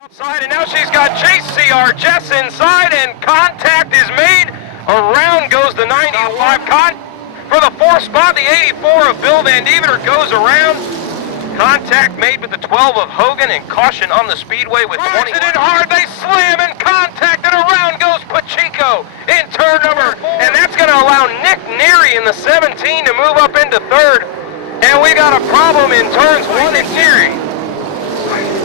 Outside, and now she's got JCR Jess inside, and contact is made. Around goes the 95 for the 4th spot. The 84 of Bill Van Deventer goes around. Contact made with the 12 of Hogan, and caution on the speedway with 20. It hard, they slam and contact, and around goes Pacheco in turn number, and that's going to allow Nick Neary in the 17 to move up into 3rd. And we got a problem in turns 1 and Neary.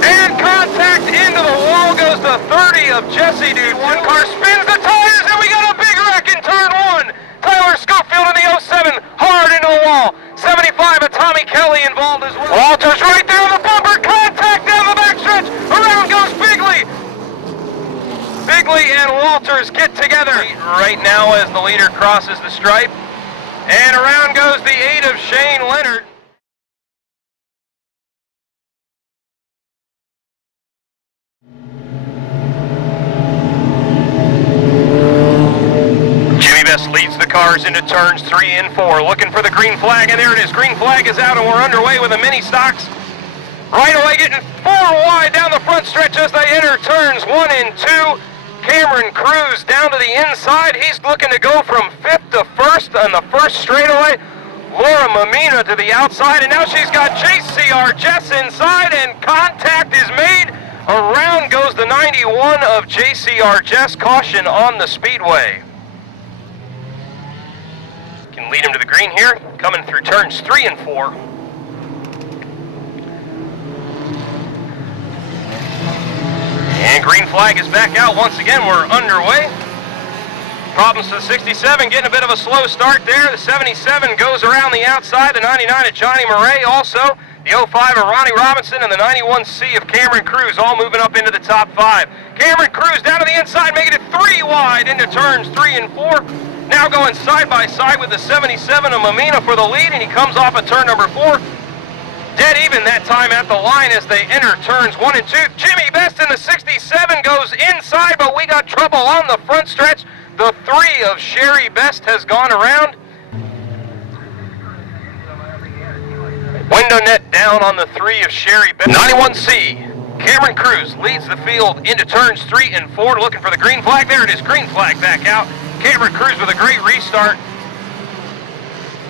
And contact into the wall goes the 30 of Jesse Dude. One car spins the tires, and we got a big wreck in turn 1. Tyler Schofield in the 07, hard into the wall. 75 of Tommy Kelly involved as well. Walters right there on the bumper, contact down the backstretch. Around goes Bigley. Bigley and Walters get together right now as the leader crosses the stripe. And around goes the 8 of Shane Leonard. Leads the cars into turns 3 and 4, looking for the green flag, and there it is. Green flag is out, and we're underway with the mini stocks. Right away, getting 4 wide down the front stretch as they enter turns 1 and 2. Cameron Cruz down to the inside. He's looking to go from 5th to 1st on the first straightaway. Laura Mamina to the outside, and now she's got JCR Jess inside, and contact is made. Around goes the 91 of JCR Jess. Caution on the speedway. Can lead him to the green here, coming through turns 3 and 4. And green flag is back out once again. We're underway. Problems to the 67, getting a bit of a slow start there. The 77 goes around the outside. The 99 of Johnny Murray also. The 05 of Ronnie Robinson and the 91C of Cameron Cruz all moving up into the top 5. Cameron Cruz down to the inside, making it 3 wide into turns 3 and 4. Now going side by side with the 77 of Mamina for the lead, and he comes off at turn number 4. Dead even that time at the line as they enter turns 1 and 2. Jimmy Best in the 67 goes inside, but we got trouble on the front stretch. The 3 of Sherry Best has gone around. Window net down on the 3 of Sherry Best. 91C. Cameron Cruz leads the field into turns 3 and 4, looking for the green flag. There it is, green flag back out. Cameron Cruz with a great restart.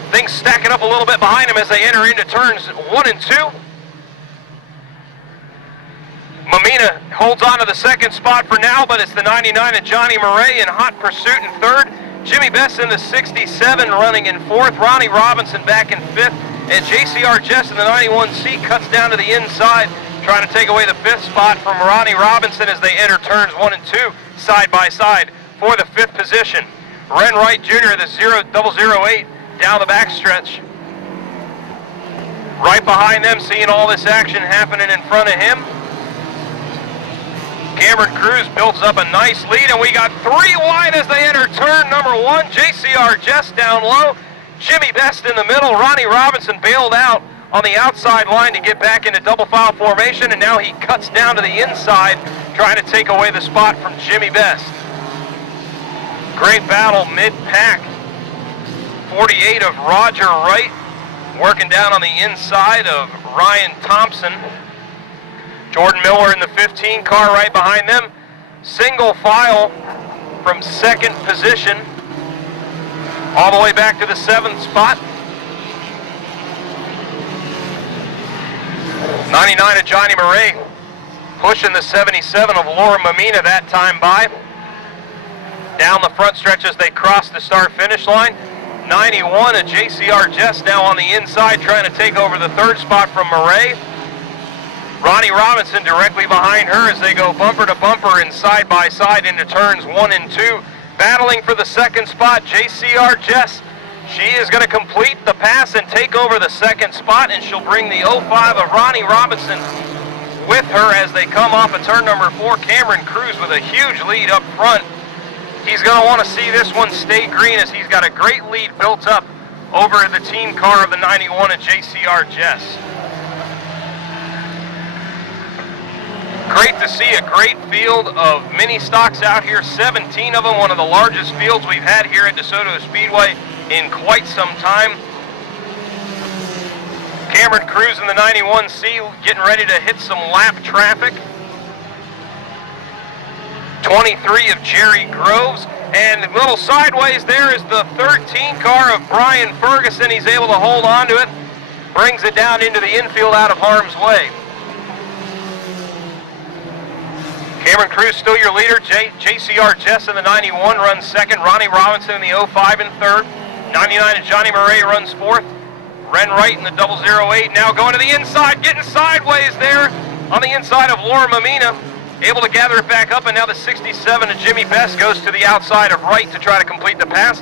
Things stacking up a little bit behind him as they enter into turns 1 and 2. Mamina holds on to the 2nd spot for now, but it's the 99 of Johnny Murray in hot pursuit in 3rd. Jimmy Best in the 67 running in 4th. Ronnie Robinson back in 5th. And JCR Jess in the 91C cuts down to the inside, trying to take away the 5th spot from Ronnie Robinson as they enter turns 1 and 2 side by side for the 5th position. Ren Wright Jr., the 008 down the backstretch. Right behind them, seeing all this action happening in front of him. Cameron Cruz builds up a nice lead, and we got 3 wide as they enter turn number 1. JCR Jess down low. Jimmy Best in the middle. Ronnie Robinson bailed out on the outside line to get back into double file formation, and now he cuts down to the inside, trying to take away the spot from Jimmy Best. Great battle mid-pack. 48 of Roger Wright working down on the inside of Ryan Thompson. Jordan Miller in the 15 car right behind them. Single file from 2nd position all the way back to the 7th spot. 99 of Johnny Murray pushing the 77 of Laura Mamina that time by. Down the front stretch as they cross the start-finish line. 91 of JCR Jess now on the inside, trying to take over the 3rd spot from Murray. Ronnie Robinson directly behind her as they go bumper to bumper and side by side into turns 1 and 2. Battling for the 2nd spot, JCR Jess. She is going to complete the pass and take over the 2nd spot, and she'll bring the 05 of Ronnie Robinson with her as they come off of turn number 4. Cameron Cruz with a huge lead up front. He's going to want to see this one stay green as he's got a great lead built up over the team car of the 91 of JCR Jess. Great to see a great field of mini stocks out here, 17 of them, one of the largest fields we've had here at Desoto Speedway in quite some time. Cameron Cruz in the 91C getting ready to hit some lap traffic. 23 of Jerry Groves. And a little sideways there is the 13 car of Brian Ferguson. He's able to hold on to it, brings it down into the infield out of harm's way. Cameron Cruz still your leader. JCR Jess in the 91 runs second. Ronnie Robinson in the 05 in third. 99 of Johnny Murray runs fourth. Ren Wright in the 008 now going to the inside, getting sideways there on the inside of Laura Mamina. Able to gather it back up, and now the 67 of Jimmy Best goes to the outside of Wright to try to complete the pass.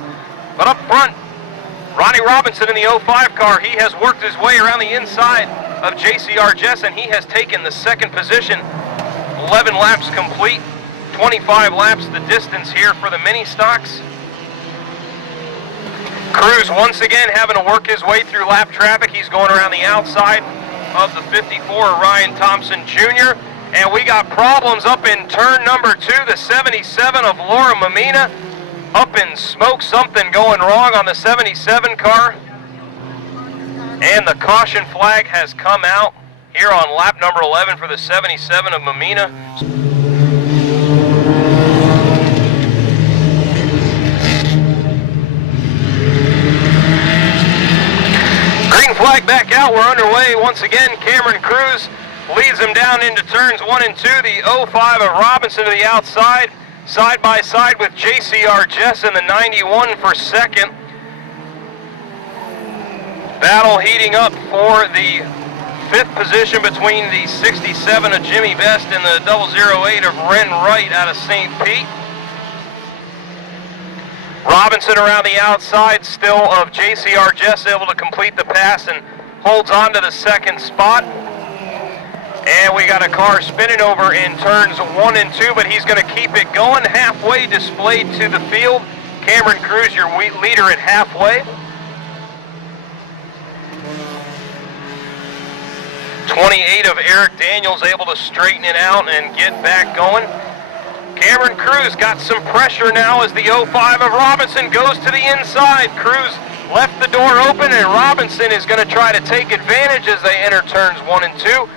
But up front, Ronnie Robinson in the 05 car, he has worked his way around the inside of JCR Jess, and he has taken the second position. 11 laps complete, 25 laps the distance here for the mini stocks. Cruz once again having to work his way through lap traffic. He's going around the outside of the 54 Ryan Thompson Jr. And we got problems up in turn number 2, the 77 of Laura Mamina. Up in smoke, something going wrong on the 77 car. And the caution flag has come out here on lap number 11 for the 77 of Mamina. Green flag back out, we're underway once again. Cameron Cruz leads them down into turns 1 and 2. The 05 of Robinson to the outside, side by side with JCR Jess in the 91 for second. Battle heating up for the 5th position between the 67 of Jimmy Best and the 008 of Ren Wright out of St. Pete. Robinson around the outside still of JCR Jess, able to complete the pass and holds on to the second spot. And we got a car spinning over in turns 1 and 2, but he's going to keep it going. Halfway displayed to the field. Cameron Cruz, your leader at halfway. 28 of Eric Daniels able to straighten it out and get back going. Cameron Cruz got some pressure now as the 05 of Robinson goes to the inside. Cruz left the door open, and Robinson is going to try to take advantage as they enter turns 1 and 2.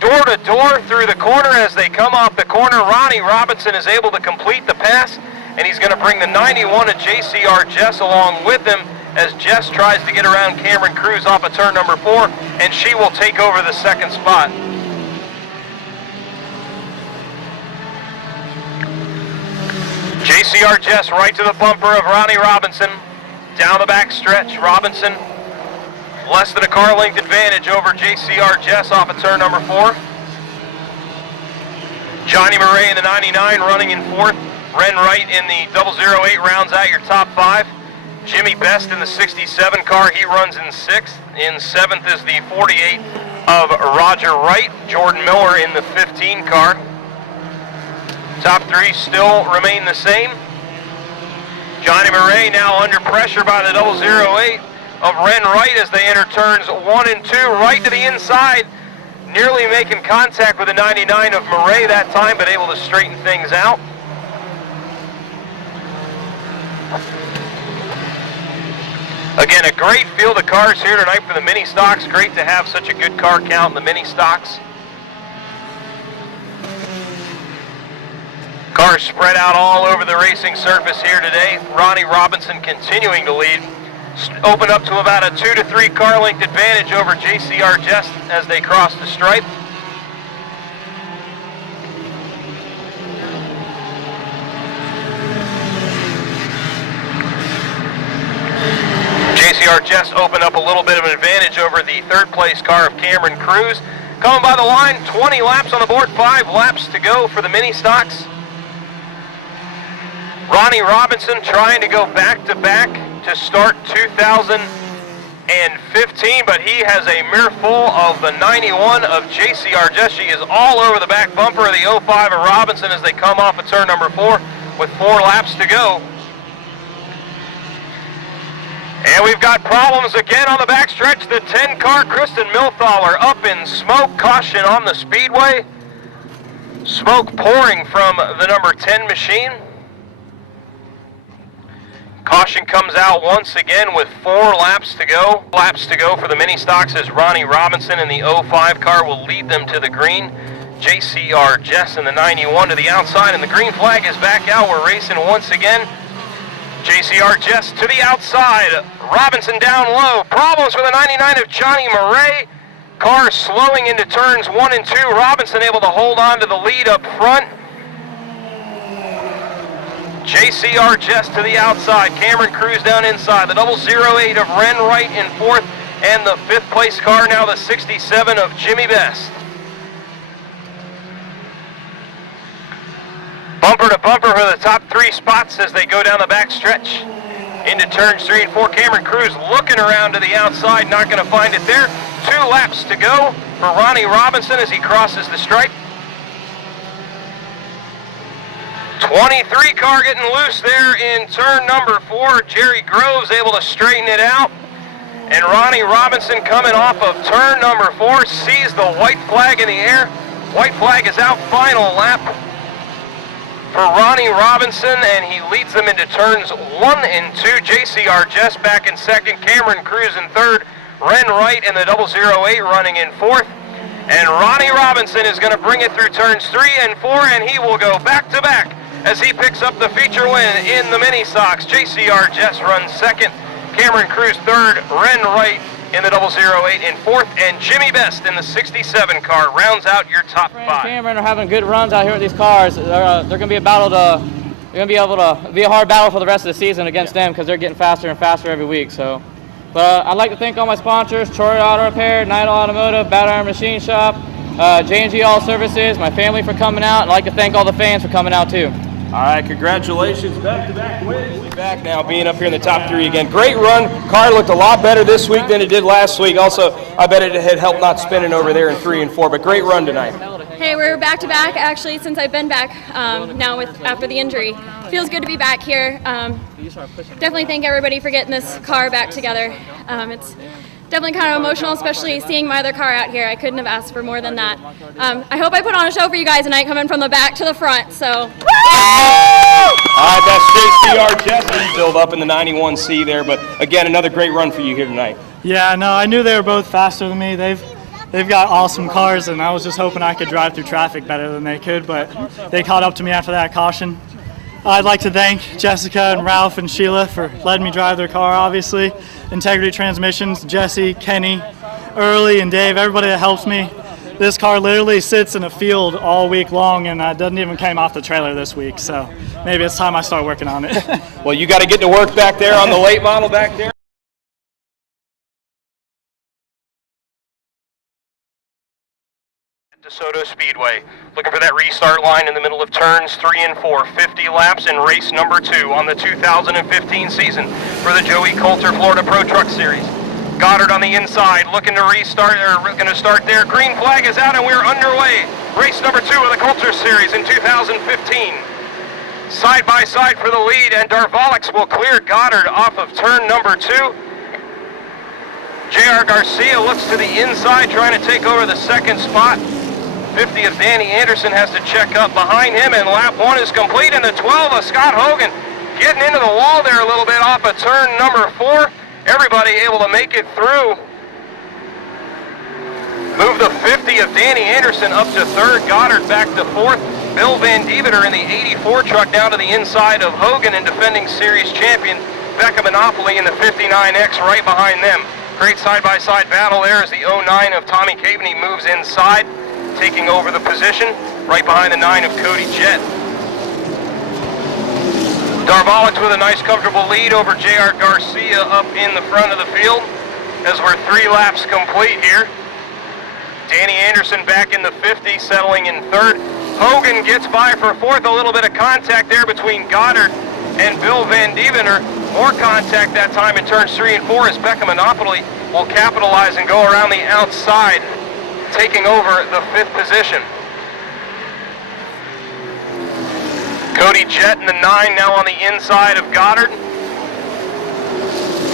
Door to door through the corner as they come off the corner. Ronnie Robinson is able to complete the pass, and he's going to bring the 91 of JCR Jess along with him as Jess tries to get around Cameron Cruz off of turn number 4, and she will take over the second spot. JCR Jess right to the bumper of Ronnie Robinson. Down the back stretch, Robinson less than a car length advantage over JCR Jess off of turn number 4. Johnny Murray in the 99 running in 4th. Ren Wright in the 008 rounds out your top 5. Jimmy Best in the 67 car, he runs in 6th. In 7th is the 48 of Roger Wright. Jordan Miller in the 15 car. Top 3 still remain the same. Johnny Murray now under pressure by the 008 of Ren Wright as they enter turns 1 and 2, right to the inside, nearly making contact with the 99 of Murray that time, but able to straighten things out. Again, a great field of cars here tonight for the mini stocks. Great to have such a good car count in the mini stocks. Cars spread out all over the racing surface here today. Ronnie Robinson continuing to lead. Open up to about a 2 to 3 car length advantage over JCR Jess as they cross the stripe. JCR Jess opened up a little bit of an advantage over the 3rd place car of Cameron Cruz. Coming by the line, 20 laps on the board, 5 laps to go for the mini stocks. Ronnie Robinson trying to go back-to-back to start 2015, but he has a mirrorful of the 91 of JCR Jess. She is all over the back bumper of the 05 of Robinson as they come off of turn number 4 with 4 laps to go. And we've got problems again on the backstretch. The 10 car, Kristen Milthaler up in smoke. Caution on the speedway. Smoke pouring from the number 10 machine. Caution comes out once again with 4 laps to go. Laps to go for the mini stocks as Ronnie Robinson in the 05 car will lead them to the green. JCR Jess in the 91 to the outside, and the green flag is back out. We're racing once again. JCR Jess to the outside. Robinson down low. Problems for the 99 of Johnny Murray. Car slowing into turns 1 and 2. Robinson able to hold on to the lead up front. JCR Jess to the outside. Cameron Cruz down inside. The 008 of Ren Wright in 4th. And the 5th place car now the 67 of Jimmy Best. Bumper to bumper for the top 3 spots as they go down the back stretch. Into turns 3 and 4. Cameron Cruz looking around to the outside, not going to find it there. 2 laps to go for Ronnie Robinson as he crosses the stripe. 23 car getting loose there in turn number 4. Jerry Groves able to straighten it out. And Ronnie Robinson coming off of turn number 4 sees the white flag in the air. White flag is out, final lap for Ronnie Robinson, and he leads them into turns 1 and 2. JCR Jess back in 2nd, Cameron Cruz in 3rd, Ren Wright and the 008 running in 4th. And Ronnie Robinson is going to bring it through turns 3 and 4, and he will go back to back as he picks up the feature win in the mini socks. JCR Jess runs 2nd, Cameron Cruz 3rd, Ren Wright in the 008 in 4th, and Jimmy Best in the 67 car rounds out your top 5. Cameron are having good runs out here with these cars. They're going to be a battle to. They're going to be able to be a hard battle for the rest of the season against them because they're getting faster and faster every week. So, but I'd like to thank all my sponsors: Troy Auto Repair, Night Automotive, Bad Iron Machine Shop, J&G All Services, my family for coming out. I'd like to thank all the fans for coming out too. All right, congratulations, back-to-back wins. We'll be back now, being up here in the top 3 again. Great run. Car looked a lot better this week than it did last week. Also, I bet it had helped not spinning over there in 3 and 4, but great run tonight. Hey, we're back-to-back, actually, since I've been back now after the injury. Feels good to be back here. Definitely thank everybody for getting this car back together. It's definitely kind of emotional, especially seeing my other car out here. I couldn't have asked for more than that. I hope I put on a show for you guys tonight, coming from the back to the front. So. All right, that's JCR Jess build up in the 91C there, but again, another great run for you here tonight. Yeah, no, I knew they were both faster than me. They've got awesome cars, and I was just hoping I could drive through traffic better than they could, but they caught up to me after that caution. I'd like to thank Jessica and Ralph and Sheila for letting me drive their car, obviously. Integrity Transmissions, Jesse, Kenny, Early, and Dave, everybody that helps me. This car literally sits in a field all week long, and doesn't even came off the trailer this week, so maybe it's time I start working on it. Well, you got to get to work back there on the late model back there. Desoto Speedway, looking for that restart line in the middle of turns 3 and 4, 50 laps in race number 2 on the 2015 season for the Joey Coulter Florida Pro Truck Series. Goddard on the inside, looking to restart, or going to start there. Green flag is out and we're underway. Race number 2 of the Coulter Series in 2015. Side by side for the lead, and Darvalix will clear Goddard off of turn number 2. J.R. Garcia looks to the inside, trying to take over the 2nd spot. 50 of Danny Anderson has to check up behind him, and lap 1 is complete, and the 12 of Scott Hogan getting into the wall there a little bit off of turn number 4. Everybody able to make it through. Move the 50 of Danny Anderson up to 3rd, Goddard back to 4th. Bill Van Dieveter in the 84 truck down to the inside of Hogan, and defending series champion Becca Monopoly in the 59X right behind them. Great side-by-side battle there as the 09 of Tommy Caveney moves inside, taking over the position right behind the 9 of Cody Jett. Darvalix with a nice comfortable lead over J.R. Garcia up in the front of the field as we're 3 laps complete here. Danny Anderson back in the 50, settling in 3rd. Hogan gets by for 4th, a little bit of contact there between Goddard and Bill Van Dievener. More contact that time in turns 3 and 4 as Becca Monopoly will capitalize and go around the outside, taking over the 5th position. Cody Jett in the 9 now on the inside of Goddard,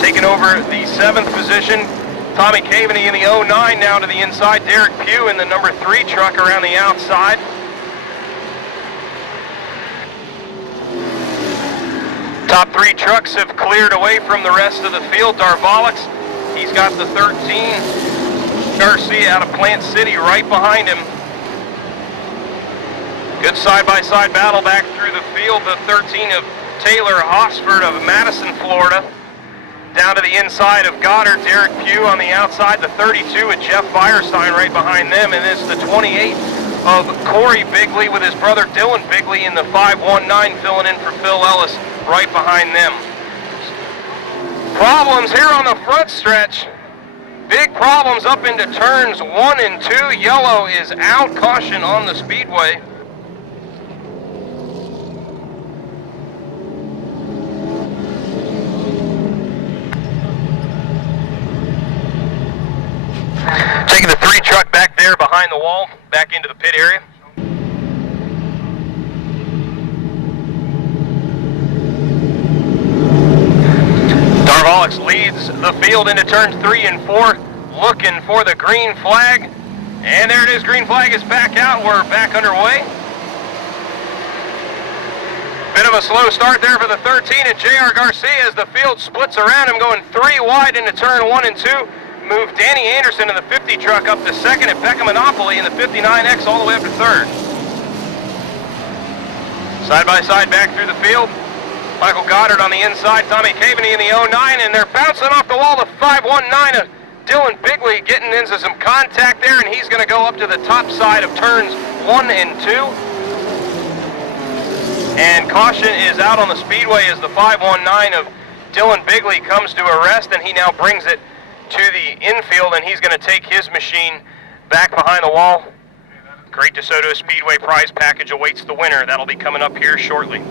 taking over the 7th position. Tommy Caveney in the 09 now to the inside. Derek Pugh in the number 3 truck around the outside. Top 3 trucks have cleared away from the rest of the field. Darvalix, he's got the 13. Garcia out of Plant City right behind him. Good side-by-side battle back through the field. The 13 of Taylor Hosford of Madison, Florida. Down to the inside of Goddard, Derek Pugh on the outside. The 32 with Jeff Firestein right behind them. And it's the 28 of Corey Bigley with his brother Dylan Bigley in the 519 filling in for Phil Ellis right behind them. Problems here on the front stretch. Big problems up into turns 1 and 2. Yellow is out. Caution on the speedway. Taking the 3 truck back there behind the wall, back into the pit area. Darvalix leads the field into turns 3 and 4, looking for the green flag. And there it is, green flag is back out. We're back underway. Bit of a slow start there for the 13 and J.R. Garcia as the field splits around him, going 3 wide into turn 1 and 2. Move Danny Anderson in the 50 truck up to second, and Becca Monopoly in the 59X all the way up to third. Side by side back through the field. Michael Goddard on the inside, Tommy Caveney in the 09, and they're bouncing off the wall. The 519 of Dylan Bigley getting into some contact there, and he's going to go up to the top side of turns 1 and 2. And caution is out on the speedway as the 519 of Dylan Bigley comes to a rest, and he now brings it to the infield, and he's going to take his machine back behind the wall. Great Desoto Speedway prize package awaits the winner. That'll be coming up here shortly.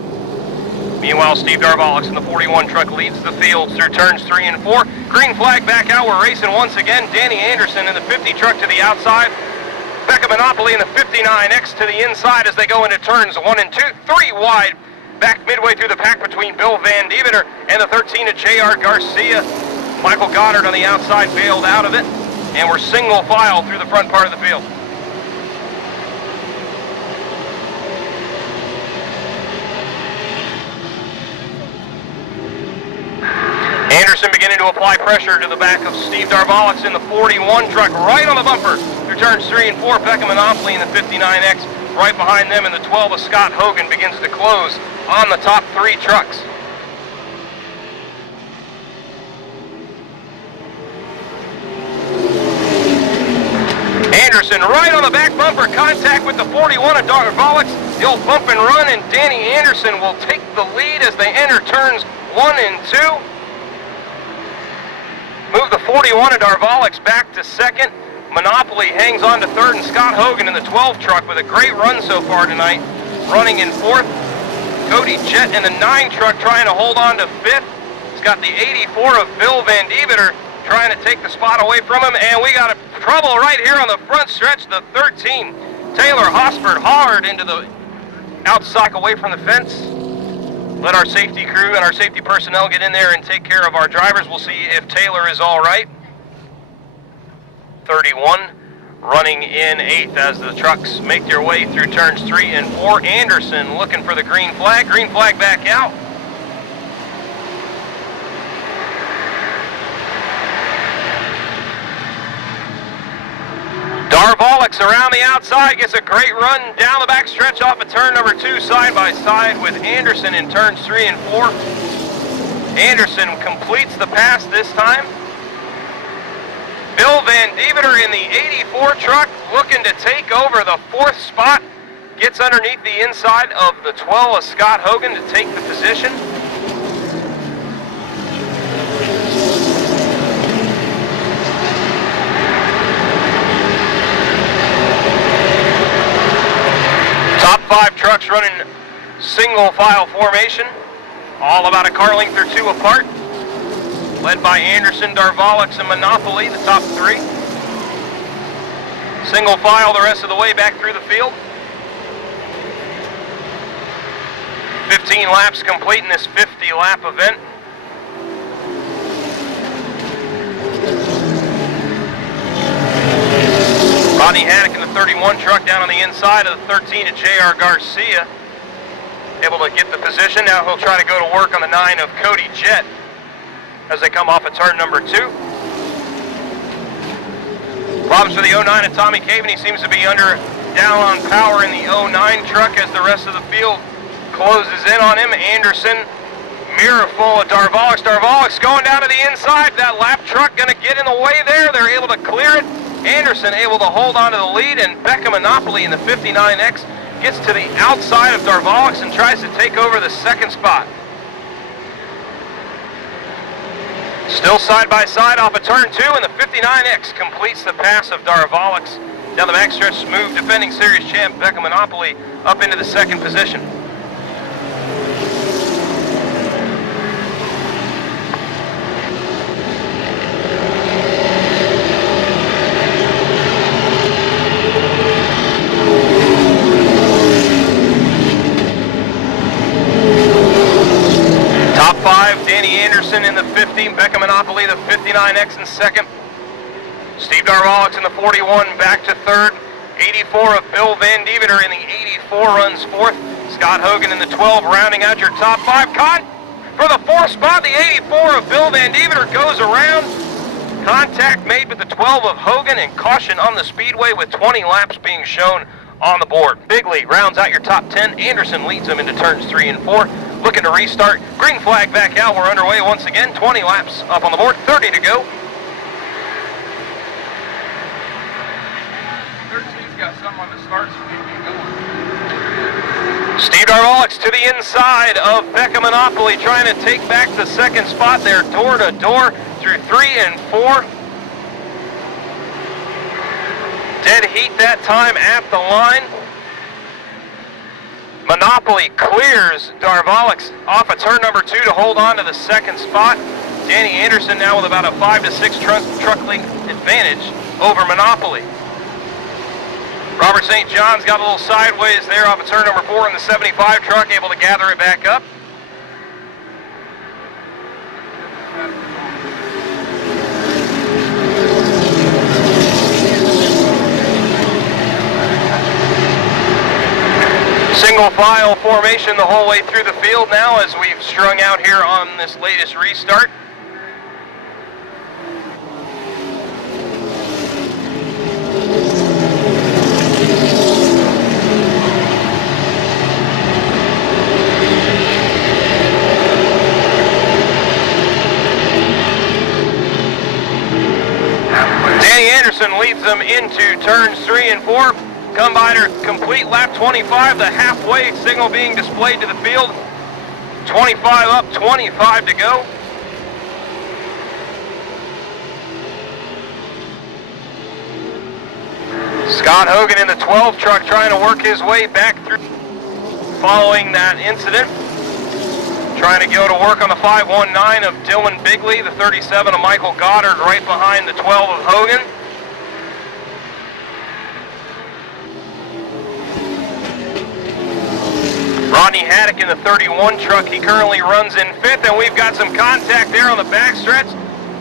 Meanwhile, Steve Darvalix in the 41 truck leads the field through turns 3 and 4. Green flag back out. We're racing once again. Danny Anderson in the 50 truck to the outside. Becca Monopoly in the 59X to the inside as they go into turns 1 and 2. 3 wide back midway through the pack between Bill Van Dievener and the 13 of J.R. Garcia. Michael Goddard on the outside bailed out of it, and we're single file through the front part of the field. Anderson beginning to apply pressure to the back of Steve Darvalix in the 41 truck, right on the bumper through turns 3 and 4. Becca Monopoly in the 59X, right behind them, and the 12 of Scott Hogan begins to close on the top 3 trucks. Anderson right on the back bumper, contact with the 41 of Darvalix. The old bump and run, and Danny Anderson will take the lead as they enter turns 1 and 2. Move the 41 of Darvalix back to second. Monopoly hangs on to third, and Scott Hogan in the 12 truck with a great run so far tonight, running in fourth. Cody Jett in the 9 truck trying to hold on to fifth. He's got the 84 of Bill Van Dievener trying to take the spot away from him, and we got a trouble right here on the front stretch. The 13, Taylor Hosford, hard into the outside away from the fence. Let our safety crew and our safety personnel get in there and take care of our drivers. We'll see if Taylor is all right. 31 running in 8th as the trucks make their way through turns 3 and 4. Anderson looking for the green flag. Green flag back out. Darvalix around the outside gets a great run down the back stretch off of turn number 2, side by side with Anderson in turns 3 and 4. Anderson completes the pass this time. Bill Van Dievener in the 84 truck looking to take over the 4th spot. Gets underneath the inside of the 12 of Scott Hogan to take the position. Top 5 trucks running single file formation, all about a car length or 2 apart, led by Anderson, Darvalix, and Monopoly, the top 3. Single file the rest of the way back through the field. 15 laps complete in this 50-lap event. Rodney Haddock in the 31 truck down on the inside of the 13 of J.R. Garcia. Able to get the position. Now he'll try to go to work on the 9 of Cody Jett as they come off of turn number 2. Problems for the 09 of Tommy Caveney. Seems to be under down on power in the 09 truck as the rest of the field closes in on him. Anderson, mirror full of Darvalics. Darvalics going down to the inside. That lap truck going to get in the way there. They're able to clear it. Anderson able to hold on to the lead, and Becca Monopoly in the 59X gets to the outside of Darvalics and tries to take over the second spot. Still side by side off of turn 2, and the 59X completes the pass of Darvalics. Down the backstretch, move defending series champ Becca Monopoly up into the second position. Top 5, Danny Anderson in the 50, Becca Monopoly the 59X in second. Steve Darvalics in the 41 back to third. 84 of Bill Van Deventer in the 84 runs fourth. Scott Hogan in the 12 rounding out your top 5. For the fourth spot, the 84 of Bill Van Deventer goes around. Contact made with the 12 of Hogan, and caution on the speedway with 20 laps being shown on the board. Bigley rounds out your top 10. Anderson leads them into turns 3 and 4. Looking to restart. Green flag back out. We're underway once again. 20 laps up on the board. 30 to go. 13's got some on the start, so keep going. Steve Darvalics to the inside of Becca Monopoly, trying to take back the second spot there, door to door through 3 and 4. Dead heat that time at the line. Monopoly clears Darvalics off of turn number 2 to hold on to the second spot. Danny Anderson now with about a 5 to 6 truck length advantage over Monopoly. Robert St. John's got a little sideways there off of turn number 4 in the 75 truck, able to gather it back up. Single file formation the whole way through the field now as we've strung out here on this latest restart. Danny Anderson leads them into turns 3 and 4. Combiner complete lap 25, the halfway signal being displayed to the field. 25 up, 25 to go. Scott Hogan in the 12 truck trying to work his way back through following that incident. Trying to go to work on the 519 of Dylan Bigley, the 37 of Michael Goddard right behind the 12 of Hogan. Rodney Haddock in the 31 truck, he currently runs in 5th, and we've got some contact there on the backstretch.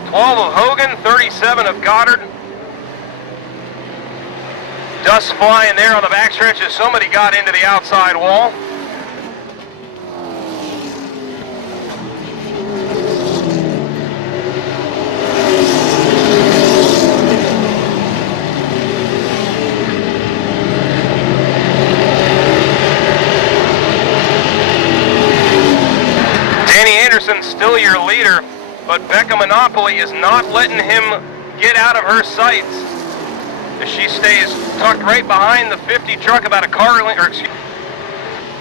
12 of Hogan, 37 of Goddard. Dust flying there on the backstretch as somebody got into the outside wall. Still your leader, but Becca Monopoly is not letting him get out of her sights as she stays tucked right behind the 50 truck, about a car length.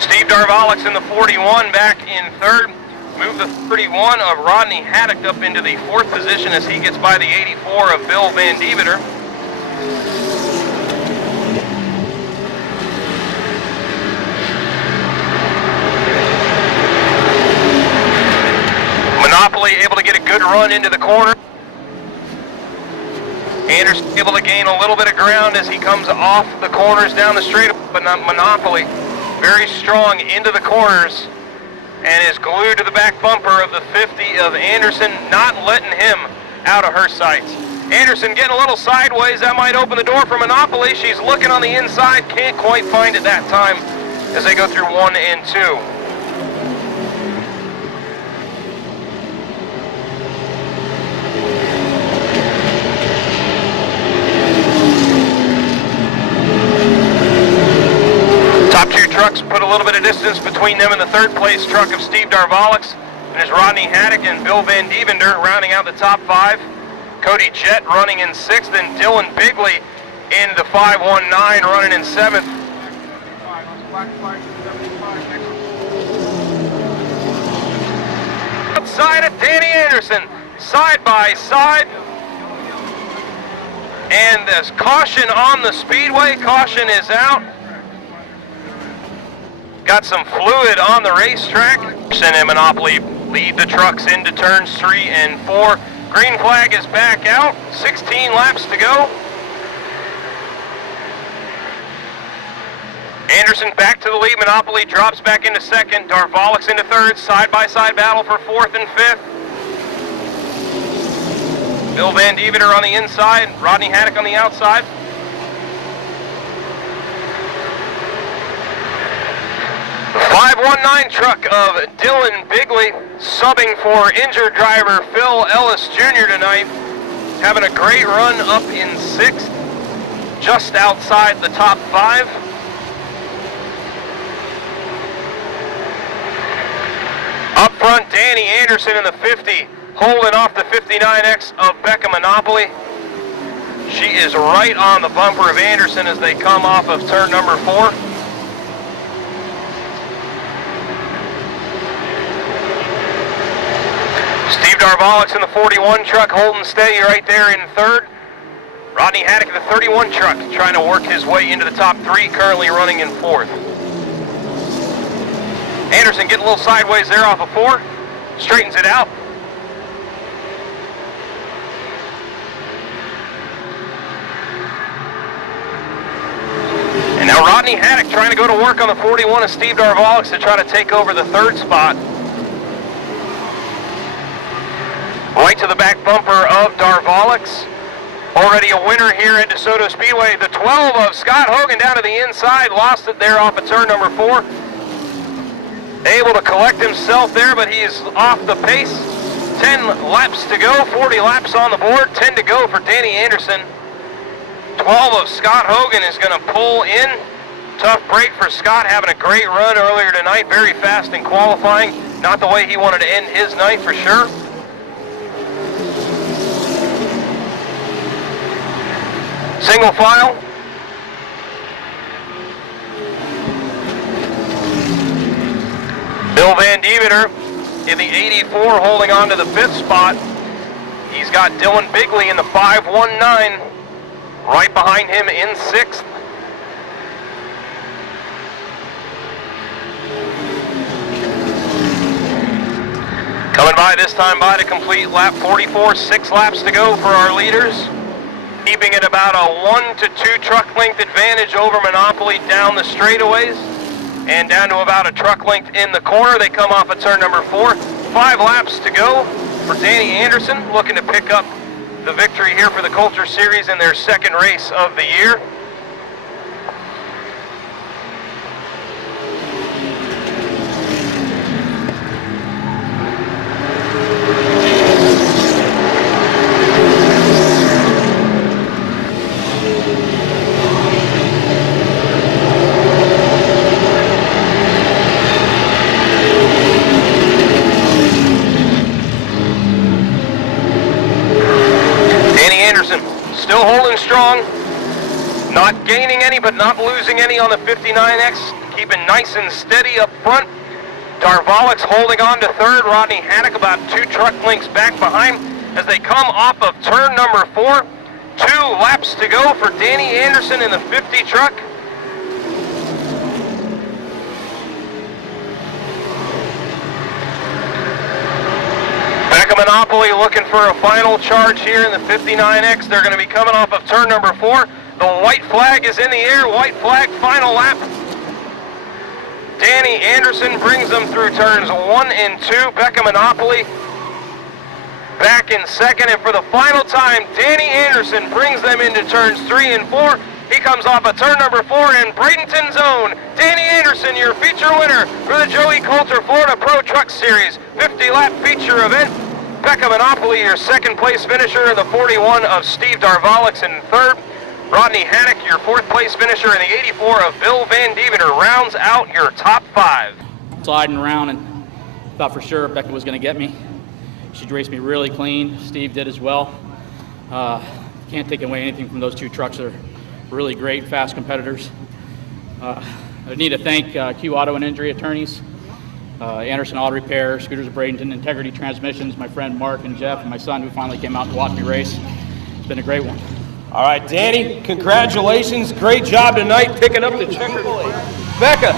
Steve Darvalics in the 41 back in third. Move the 31 of Rodney Haddock up into the 4th position as he gets by the 84 of Bill Van Deventer. Monopoly able to get a good run into the corner. Anderson able to gain a little bit of ground as he comes off the corners down the straight, but not Monopoly. Very strong into the corners and is glued to the back bumper of the 50 of Anderson, not letting him out of her sights. Anderson getting a little sideways. That might open the door for Monopoly. She's looking on the inside, can't quite find it that time as they go through 1 and 2. a little bit of distance between them and the third place truck of Steve Darvalix. And there's Rodney Haddock and Bill Van Dievender rounding out the top 5. Cody Jett running in 6th, and Dylan Bigley in the 519 running in 7th. Outside of Danny Anderson, side by side. And there's caution on the speedway. Caution is out. Got some fluid on the racetrack. And Monopoly lead the trucks into turns 3 and 4. Green flag is back out. 16 laps to go. Anderson back to the lead. Monopoly drops back into 2nd. Darvalix into 3rd. Side-by-side battle for 4th and 5th. Bill Van Dievender on the inside. Rodney Haddock on the outside. The 519 truck of Dylan Bigley subbing for injured driver Phil Ellis Jr. tonight. Having a great run up in 6th. Just outside the top 5. Up front, Danny Anderson in the 50, holding off the 59X of Becca Monopoly. She is right on the bumper of Anderson as they come off of turn number 4. Steve Darvalix in the 41 truck holding steady right there in 3rd. Rodney Haddock in the 31 truck trying to work his way into the top 3, currently running in 4th. Anderson getting a little sideways there off of 4, straightens it out. And now Rodney Haddock trying to go to work on the 41 of Steve Darvalix to try to take over the 3rd spot. Right to the back bumper of Darvalix. Already a winner here at Desoto Speedway. The 12 of Scott Hogan down to the inside, lost it there off of turn number 4. Able to collect himself there, but he is off the pace. 10 laps to go, 40 laps on the board, 10 to go for Danny Anderson. 12 of Scott Hogan is going to pull in. Tough break for Scott, having a great run earlier tonight, very fast in qualifying. Not the way he wanted to end his night for sure. Single file. Bill Van Dievender in the 84 holding on to the 5th spot. He's got Dylan Bigley in the 519 right behind him in 6th. Coming by this time by to complete lap 44, 6 laps to go for our leaders. Keeping it about a 1 to 2 truck length advantage over Monopoly down the straightaways. And down to about a truck length in the corner. They come off of turn number 4. 5 laps to go for Danny Anderson, looking to pick up the victory here for the Coulter Series in their 2nd race of the year. Still holding strong, not gaining any but not losing any on the 59X, keeping nice and steady up front. Darvalix holding on to 3rd, Rodney Haddock about 2 truck lengths back behind as they come off of turn number 4. 2 laps to go for Danny Anderson in the 50 truck. Monopoly looking for a final charge here in the 59X. They're going to be coming off of turn number 4. The white flag is in the air. White flag, final lap. Danny Anderson brings them through turns 1 and 2. Becca Monopoly back in 2nd. And for the final time, Danny Anderson brings them into turns 3 and 4. He comes off of turn number 4 in Bradenton's own. Danny Anderson, your feature winner for the Joey Coulter Florida Pro Truck Series 50-lap feature event. Becca Monopoly, your 2nd place finisher in the 41 of Steve Darvalix in 3rd. Rodney Haddock, your 4th place finisher, and the 84 of Bill Van Dievener rounds out your top 5. Sliding around and thought for sure Becca was going to get me. She raced me really clean. Steve did as well. Can't take away anything from those 2 trucks. They're really great, fast competitors. I need to thank Q Auto and Injury Attorneys, Anderson Auto Repair, Scooters of Bradenton, Integrity Transmissions, my friend Mark and Jeff, and my son who finally came out to watch me race. It's been a great one. All right, Danny, congratulations. Great job tonight picking up the checkered plate. Becca,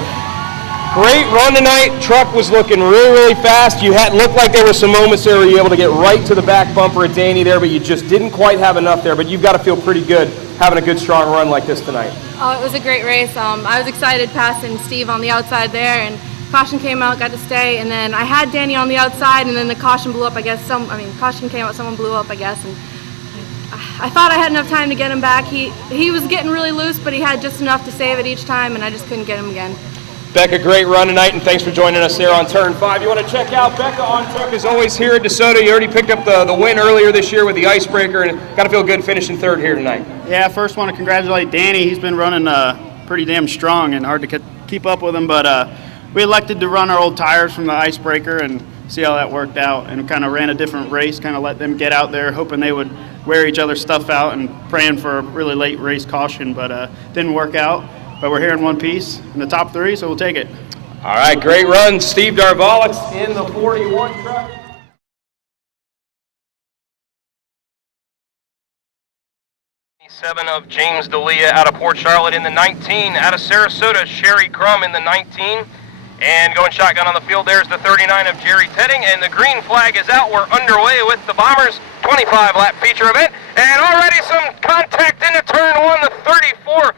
great run tonight. Truck was looking really, really fast. You looked like there were some moments there where you were able to get right to the back bumper of Danny there, but you just didn't quite have enough there. But you've got to feel pretty good having a good, strong run like this tonight. Oh, it was a great race. I was excited passing Steve on the outside there, and caution came out, got to stay, and then I had Danny on the outside, and then the caution blew up, I guess. Caution came out, someone blew up, I guess, and I thought I had enough time to get him back. He was getting really loose, but he had just enough to save it each time, and I just couldn't get him again. Becca, great run tonight, and thanks for joining us there on Turn 5. You want to check out Becca on truck as always here at Desoto. You already picked up the win earlier this year with the Icebreaker, and got to feel good finishing 3rd here tonight. Yeah, first want to congratulate Danny. He's been running pretty damn strong and hard to keep up with him, but we elected to run our old tires from the Icebreaker and see how that worked out, and kind of ran a different race, kind of let them get out there, hoping they would wear each other's stuff out and praying for a really late race caution, but didn't work out. But we're here in one piece in the top 3, so we'll take it. All right, great run. Steve Darvalix in the 41 truck. 7 of James D'Elia out of Port Charlotte in the 19. Out of Sarasota, Sherry Crum in the 19. And going shotgun on the field, there's the 39 of Jerry Tedding. And the green flag is out. We're underway with the Bombers 25-lap feature event. And already some contact into turn 1. The 34,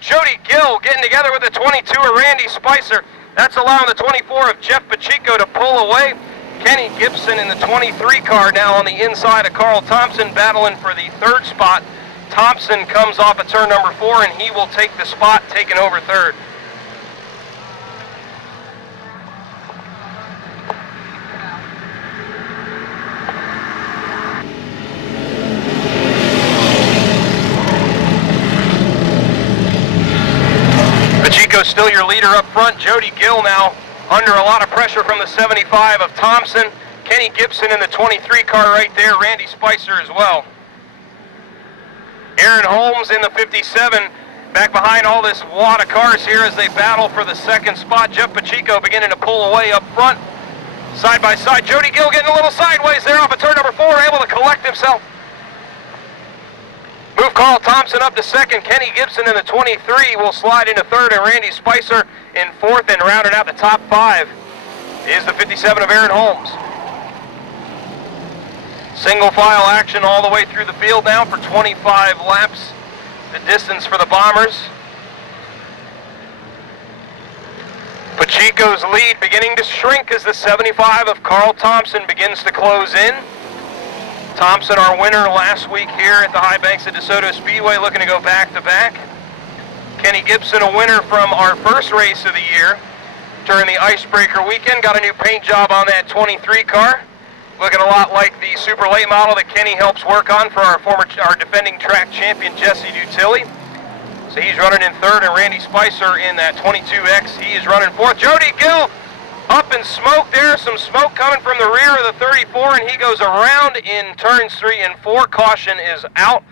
Jody Gill getting together with the 22 of Randy Spicer. That's allowing the 24 of Jeff Pacheco to pull away. Kenny Gibson in the 23 car now on the inside of Carl Thompson, battling for the 3rd spot. Thompson comes off of turn number 4, and he will take the spot, taking over 3rd. Pacheco still your leader up front. Jody Gill now under a lot of pressure from the 75 of Thompson. Kenny Gibson in the 23 car right there. Randy Spicer as well. Aaron Holmes in the 57 back behind all this wad of cars here as they battle for the 2nd spot. Jeff Pacheco beginning to pull away up front. Side by side. Jody Gill getting a little sideways there off of turn number 4, able to collect himself. Move Carl Thompson up to 2nd. Kenny Gibson in the 23 will slide into 3rd, and Randy Spicer in 4th, and rounding out the top 5 is the 57 of Aaron Holmes. Single file action all the way through the field now for 25 laps. The distance for the Bombers. Pacheco's lead beginning to shrink as the 75 of Carl Thompson begins to close in. Thompson, our winner last week here at the high banks of Desoto Speedway, looking to go back-to-back. Kenny Gibson, a winner from our first race of the year during the Icebreaker weekend. Got a new paint job on that 23 car. Looking a lot like the super late model that Kenny helps work on for our defending track champion, Jesse Dutilli. So he's running in 3rd, and Randy Spicer in that 22X. He is running 4th. Jody Gill up in smoke there. Some smoke coming from the rear of the 34, and he goes around in turns 3 and 4. Caution is out.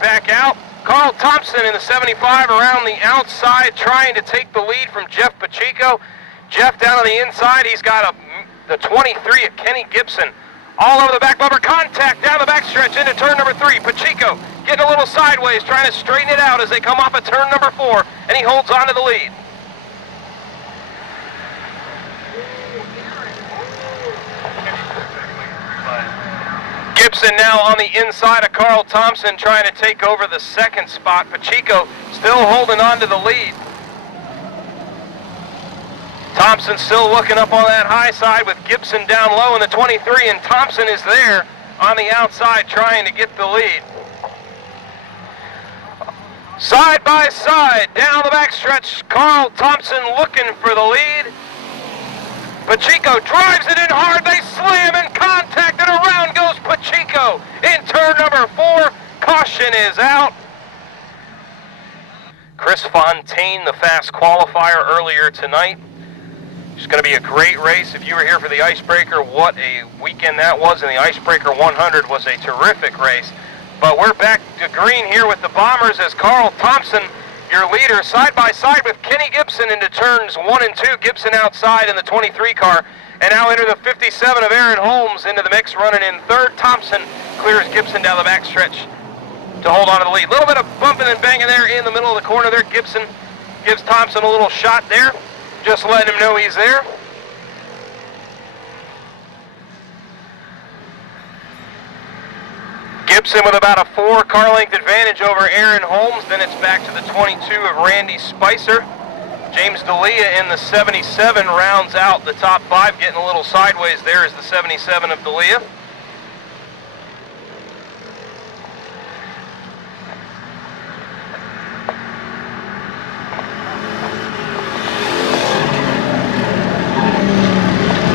Back out. Carl Thompson in the 75 around the outside, trying to take the lead from Jeff Pacheco. Jeff down on the inside. He's got the 23 of Kenny Gibson all over the back bumper. Contact down the backstretch into turn number 3. Pacheco getting a little sideways, trying to straighten it out as they come off of turn number 4, and he holds on to the lead. Gibson now on the inside of Carl Thompson, trying to take over the 2nd spot. Pacheco still holding on to the lead. Thompson still looking up on that high side with Gibson down low in the 23, and Thompson is there on the outside trying to get the lead. Side by side, down the backstretch, Carl Thompson looking for the lead. Pacheco drives it in hard, they slam and contact, and around goes Pacheco in turn number 4. caution is out. Chris Fontaine, the fast qualifier earlier tonight. It's going to be a great race. If you were here for the Icebreaker, what a weekend that was, and the Icebreaker 100 was a terrific race. But we're back to green here with the Bombers as Carl Thompson, your leader, side by side with Kenny Gibson into turns 1 and 2. Gibson outside in the 23 car, and now enter the 57 of Aaron Holmes into the mix, running in third. Thompson clears Gibson down the backstretch to hold on to the lead. A little bit of bumping and banging there in the middle of the corner there. Gibson gives Thompson a little shot there, just letting him know he's there. Gibson with about a 4 car length advantage over Aaron Holmes. Then it's back to the 22 of Randy Spicer. James D'Elia in the 77 rounds out the top 5. Getting a little sideways there is the 77 of D'Elia.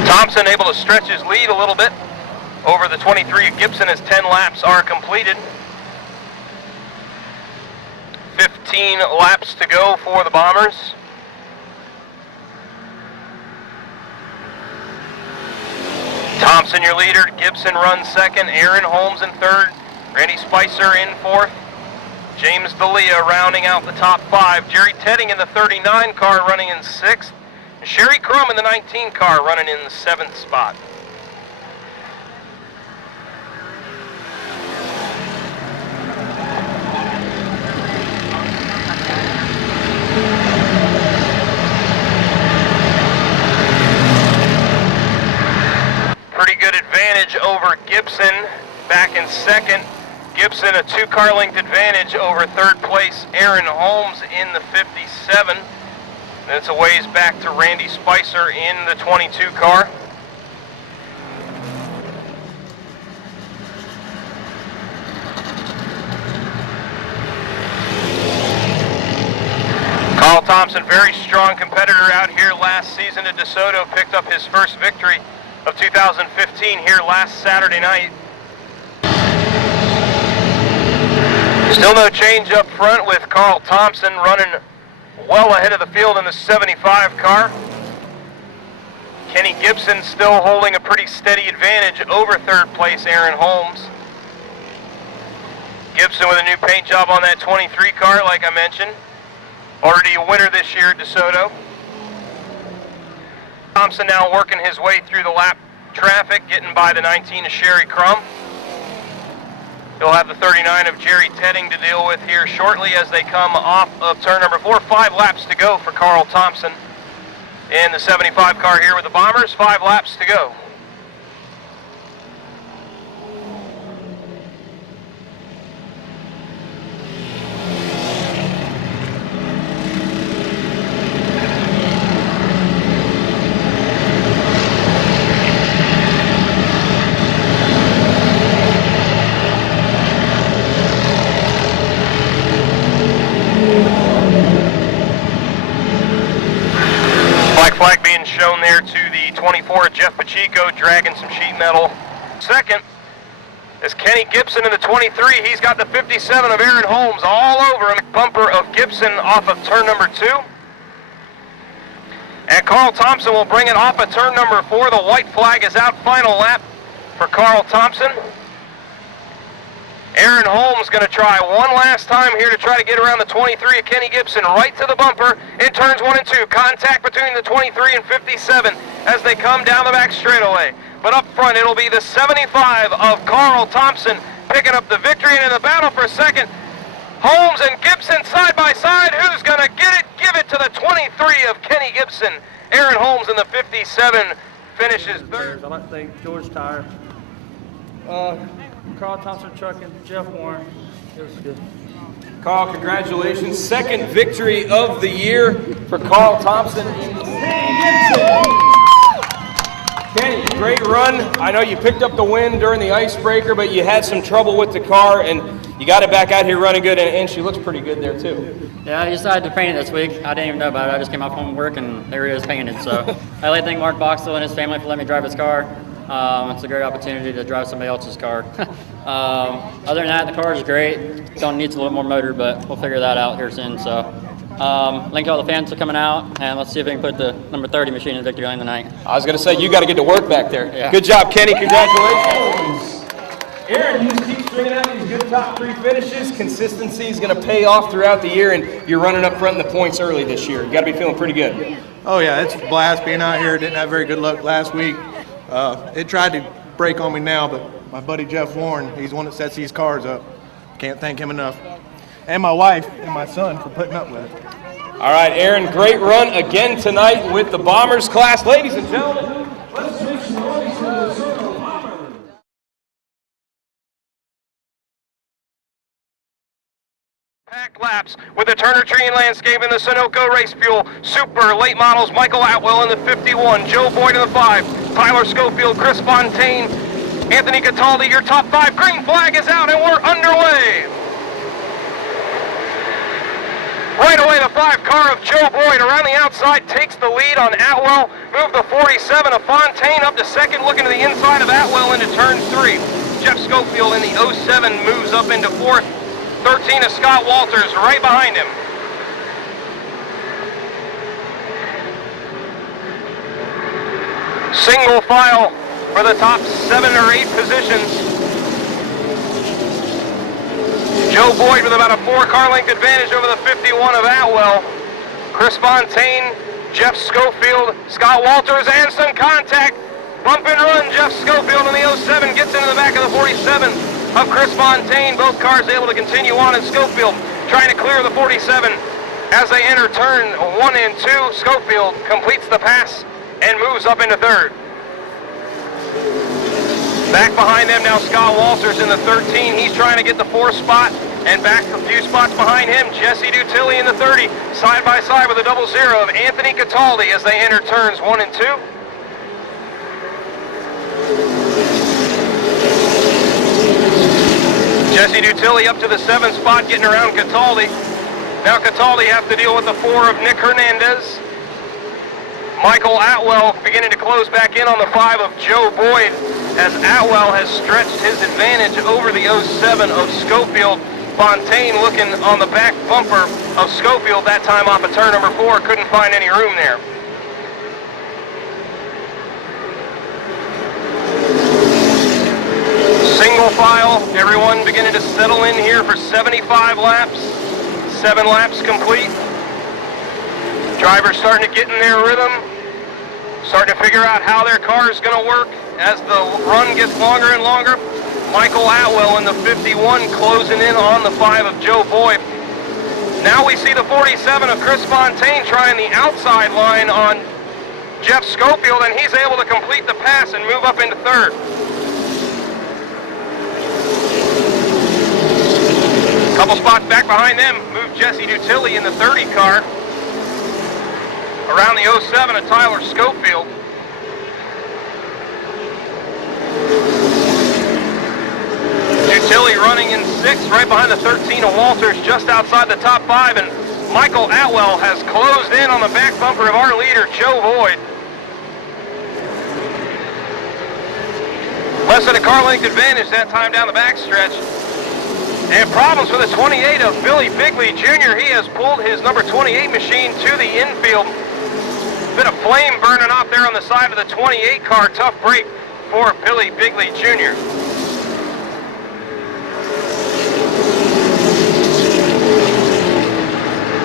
Thompson able to stretch his lead a little bit over the 23 of Gibson as 10 laps are completed. 15 laps to go for the Bombers. Thompson your leader, Gibson runs second, Aaron Holmes in third, Randy Spicer in fourth, James D'Elia rounding out the top 5, Jerry Tedding in the 39 car running in 6th, and Sherry Crum in the 19 car running in the 7th spot. Pretty good advantage over Gibson, back in second. Gibson a 2 car length advantage over third place Aaron Holmes in the 57. Then it's a ways back to Randy Spicer in the 22 car. Carl Thompson, very strong competitor out here last season at Desoto, picked up his first victory of 2015 here last Saturday night. Still no change up front with Carl Thompson running well ahead of the field in the 75 car. Kenny Gibson still holding a pretty steady advantage over third place Aaron Holmes. Gibson with a new paint job on that 23 car, like I mentioned. Already a winner this year at DeSoto. Thompson now working his way through the lap traffic, getting by the 19 of Sherry Crum. He'll have the 39 of Jerry Tedding to deal with here shortly as they come off of turn number 4. 5 laps to go for Carl Thompson in the 75 car here with the Bombers. 5 laps to go. Flag being shown there to the 24, Jeff Pacheco, dragging some sheet metal. Second is Kenny Gibson in the 23. He's got the 57 of Aaron Holmes all over him. Bumper of Gibson off of turn number 2. And Carl Thompson will bring it off of turn number 4. The white flag is out. Final lap for Carl Thompson. Aaron Holmes going to try one last time here to try to get around the 23 of Kenny Gibson right to the bumper in turns 1 and 2. Contact between the 23 and 57 as they come down the back straightaway. But up front, it'll be the 75 of Carl Thompson picking up the victory, and in the battle for second, Holmes and Gibson side by side. Who's going to get it? Give it to the 23 of Kenny Gibson. Aaron Holmes in the 57 finishes third. I'd like to thank George Tire, Carl Thompson Trucking, Jeff Warren. It was good. Carl, congratulations. Second victory of the year for Carl Thompson. Kenny, great run. I know you picked up the win during the icebreaker, but you had some trouble with the car, and you got it back out here running good, and she looks pretty good there, too. Yeah, I decided to paint it this week. I didn't even know about it. I just came off from work, and there it is painted. So I'd like to thank Mark Boxell and his family for letting me drive his car. It's a great opportunity to drive somebody else's car. Other than that, the car is great. It needs a little more motor, but we'll figure that out here soon. So, thank you all the fans for coming out, and let's see if we can put the number 30 machine in victory lane tonight. I was going to say, you got to get to work back there. Yeah. Good job, Kenny. Congratulations. Aaron, you just keep stringing out these good top 3 finishes. Consistency is going to pay off throughout the year, and you're running up front in the points early this year. You got to be feeling pretty good. Oh yeah, it's a blast being out here. Didn't have very good luck last week. It tried to break on me now, but my buddy Jeff Warren, he's the one that sets these cars up. Can't thank him enough. And my wife and my son for putting up with it. All right, Aaron, great run again tonight with the Bombers class. Ladies and gentlemen, let's make some noise for the Desoto Bombers. Pack laps with the Turner Tree and Landscape in the Sunoco Race Fuel Super Late Models. Michael Atwell in the 51, Joe Boyd in the 5, Tyler Schofield, Chris Fontaine, Anthony Cataldi, your top 5. Green flag is out and we're underway. Right away, the 5 car of Joe Boyd around the outside takes the lead on Atwell. Move the 47 of Fontaine up to second, looking to the inside of Atwell into turn 3. Jeff Schofield in the 07 moves up into 4th. 13 of Scott Walters right behind him. Single file for the top 7 or 8 positions. Joe Boyd with about a 4-car length advantage over the 51 of Atwell. Chris Fontaine, Jeff Schofield, Scott Walters, and some contact. Bump and run, Jeff Schofield in the 07 gets into the back of the 47 of Chris Fontaine. Both cars able to continue on, and Schofield trying to clear the 47 as they enter turn 1 and 2. Schofield completes the pass and moves up into 3rd. Back behind them now, Scott Walters in the 13. He's trying to get the 4th spot, and back a few spots behind him, Jesse Dutilli in the 30, side by side with a 00 of Anthony Cataldi as they enter turns 1 and 2. Jesse Dutilli up to the 7th spot, getting around Cataldi. Now Cataldi has to deal with the 4 of Nick Hernandez. Michael Atwell beginning to close back in on the 5 of Joe Boyd, as Atwell has stretched his advantage over the 07 of Schofield. Fontaine looking on the back bumper of Schofield, that time off of turn number 4, couldn't find any room there. Single file, everyone beginning to settle in here for 75 laps. 7 laps complete. Drivers starting to get in their rhythm, starting to figure out how their car is going to work as the run gets longer and longer. Michael Atwell in the 51 closing in on the 5 of Joe Boyd. Now we see the 47 of Chris Fontaine trying the outside line on Jeff Schofield, and he's able to complete the pass and move up into 3rd. Couple spots back behind them, move Jesse Dutilli in the 30 car. Around the 07 of Tyler Schofield. Dutilli running in 6th, right behind the 13 of Walters, just outside the top 5, and Michael Atwell has closed in on the back bumper of our leader, Joe Boyd. Less than a car length advantage that time down the backstretch. And problems with the 28 of Billy Bigley Jr. He has pulled his number 28 machine to the infield. Bit of flame burning off there on the side of the 28 car. Tough break for Billy Bigley Jr.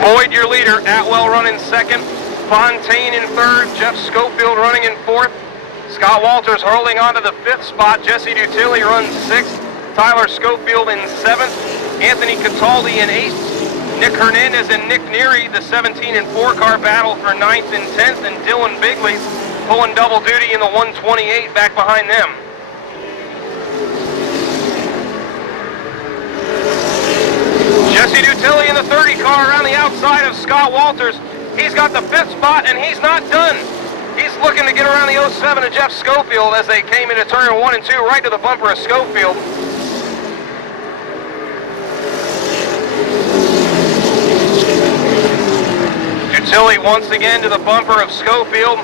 Boyd, your leader. Atwell running 2nd. Fontaine in 3rd. Jeff Schofield running in 4th. Scott Walters holding on to the 5th spot. Jesse Dutilli runs 6th. Tyler Schofield in 7th. Anthony Cataldi in 8th. Nick Hernandez and Nick Neary, the 17 and 4 car battle for 9th and 10th. And Dylan Bigley pulling double duty in the 128 back behind them. Jesse Dutilli in the 30 car around the outside of Scott Walters. He's got the 5th spot and he's not done. He's looking to get around the 07 of Jeff Schofield as they came into turn 1 and 2 right to the bumper of Schofield. Dutilli once again to the bumper of Schofield.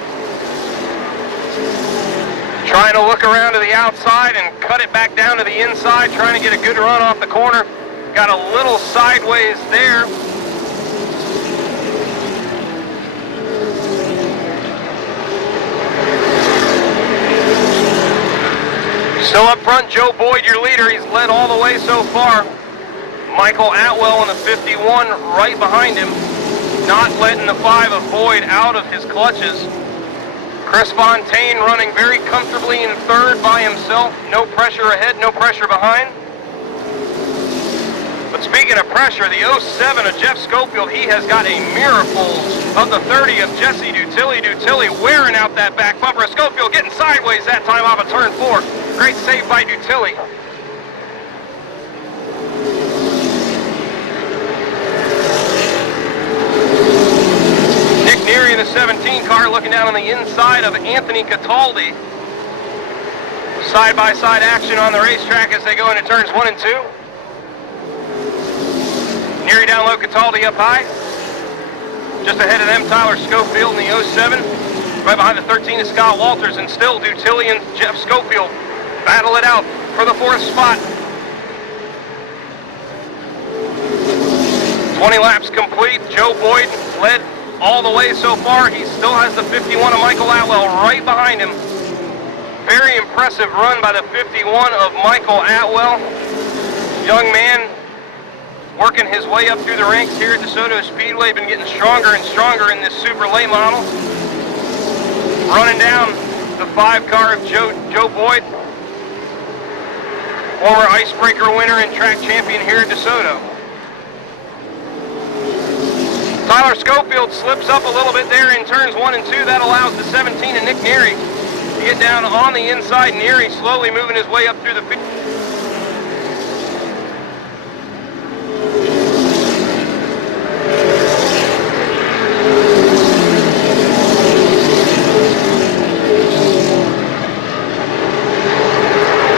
Trying to look around to the outside and cut it back down to the inside, trying to get a good run off the corner. Got a little sideways there. Still up front, Joe Boyd, your leader. He's led all the way so far. Michael Atwell in the 51 right behind him. Not letting the 5 of Boyd out of his clutches. Chris Fontaine running very comfortably in third by himself. No pressure ahead, no pressure behind. But speaking of pressure, the 07 of Jeff Schofield, he has got a miracle of the 30 of Jesse Dutilli. Dutilli wearing out that back bumper. Schofield getting sideways that time off of turn 4. Great save by Dutilli. Nick Neary in the 17 car looking down on the inside of Anthony Cataldi. Side-by-side action on the racetrack as they go into turns 1 and 2. Neary down low, Cataldi up high. Just ahead of them, Tyler Schofield in the 07. Right behind the 13 is Scott Walters, and still Dutilli and Jeff Schofield battle it out for the 4th spot. 20 laps complete. Joe Boyd led all the way so far. He still has the 51 of Michael Atwell right behind him. Very impressive run by the 51 of Michael Atwell. Young man working his way up through the ranks here at Desoto Speedway. Been getting stronger and stronger in this super late model. Running down the 5 car of Joe Boyd. Former icebreaker winner and track champion here at Desoto. Tyler Schofield slips up a little bit there in turns 1 and 2. That allows the 17 of Nick Neary to get down on the inside. Neary slowly moving his way up through the field.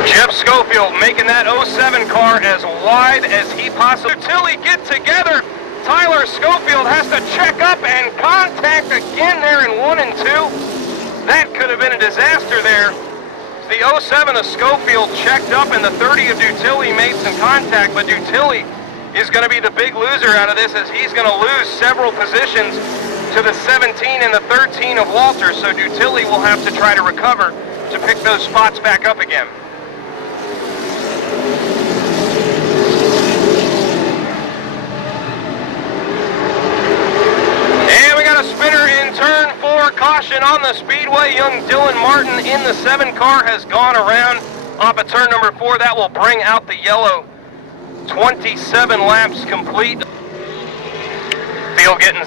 Jeff Schofield making that 07 car as wide as he possibly. Tilly get together. Tyler Schofield has to check up and contact again there in 1 and 2. That could have been a disaster there. The 07 of Schofield checked up and the 30 of Dutilli made some contact, but Dutilli is going to be the big loser out of this as he's going to lose several positions to the 17 and the 13 of Walters. So Dutilli will have to try to recover to pick those spots back up again. Spinner in turn 4, caution on the speedway. Young Dylan Martin in the 7 car has gone around off of turn number 4. That will bring out the yellow. 27 laps complete. Field getting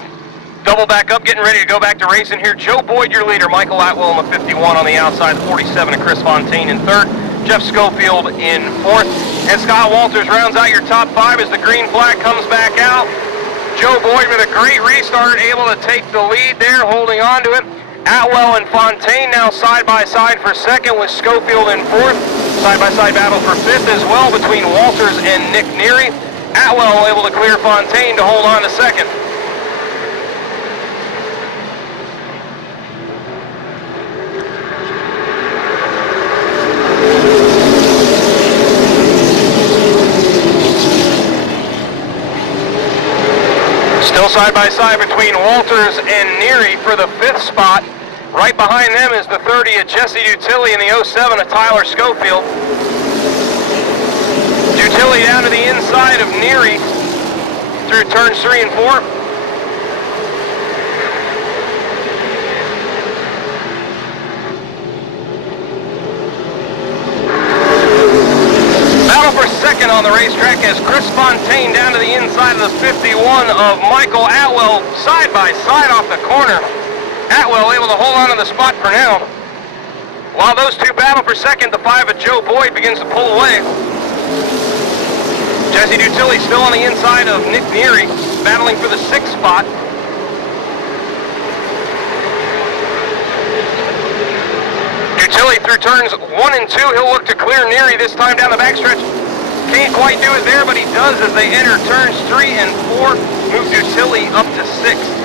double back up, getting ready to go back to racing here. Joe Boyd, your leader. Michael Atwell in the 51 on the outside. The 47 of Chris Fontaine in 3rd. Jeff Schofield in 4th. And Scott Walters rounds out your top 5 as the green flag comes back out. Joe Boyd with a great restart, able to take the lead there, holding on to it. Atwell and Fontaine now side-by-side for 2nd with Schofield in 4th. Side-by-side battle for 5th as well between Walters and Nick Neary. Atwell able to clear Fontaine to hold on to 2nd. Still side-by-side between Walters and Neary for the 5th spot. Right behind them is the 30 of Jesse Dutilli and the 07 of Tyler Schofield. Dutilli down to the inside of Neary through turns 3 and 4. Battle for 2nd on the racetrack as Chris Fontaine down to the inside of the 51 of Michael Atwell, side by side off the corner. Atwell able to hold on to the spot for now. While those two battle for 2nd, the 5 of Joe Boyd begins to pull away. Jesse Dutilli still on the inside of Nick Neary, battling for the 6th spot. Dutilli through turns 1 and 2. He'll look to clear Neary this time down the backstretch. Can't quite do it there, but he does as they enter turns 3 and 4. Move Dutilli up to 6th.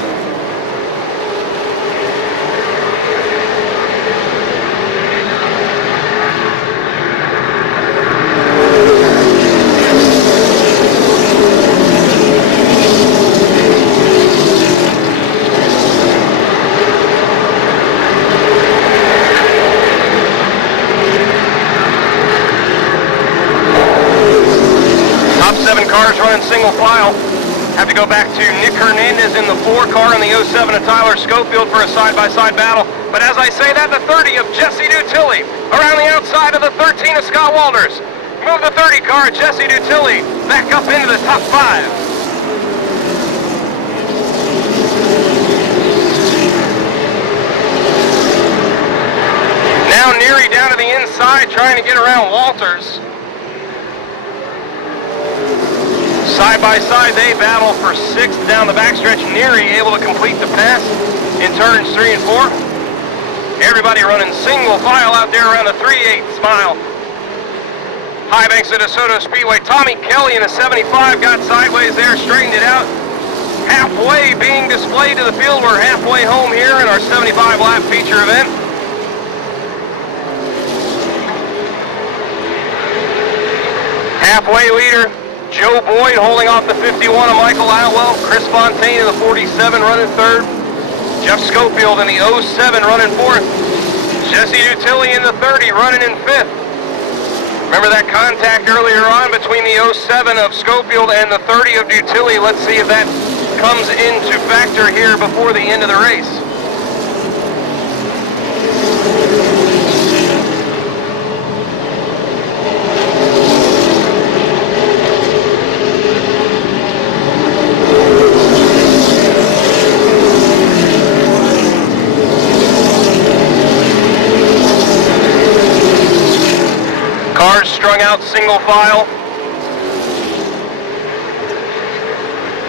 to go back to Nick Hernandez in the 4 car and the 07 of Tyler Schofield for a side-by-side battle. But as I say that, the 30 of Jesse Dutilli around the outside of the 13 of Scott Walters. Move the 30 car, Jesse Dutilli, back up into the top 5. Now Neary down to the inside trying to get around Walters. Side by side they battle for 6th down the backstretch. Neary able to complete the pass in turns 3 and 4. Everybody running single file out there around the 3/8 mile. High banks of Desoto Speedway. Tommy Kelly in a 75 got sideways there, straightened it out. Halfway being displayed to the field. We're halfway home here in our 75 lap feature event. Halfway leader, Joe Boyd holding off the 51 of Michael Atwell. Chris Fontaine in the 47 running 3rd. Jeff Schofield in the 07 running 4th. Jesse Dutilli in the 30 running in 5th. Remember that contact earlier on between the 07 of Schofield and the 30 of Dutilli. Let's see if that comes into factor here before the end of the race. Cars strung out single file.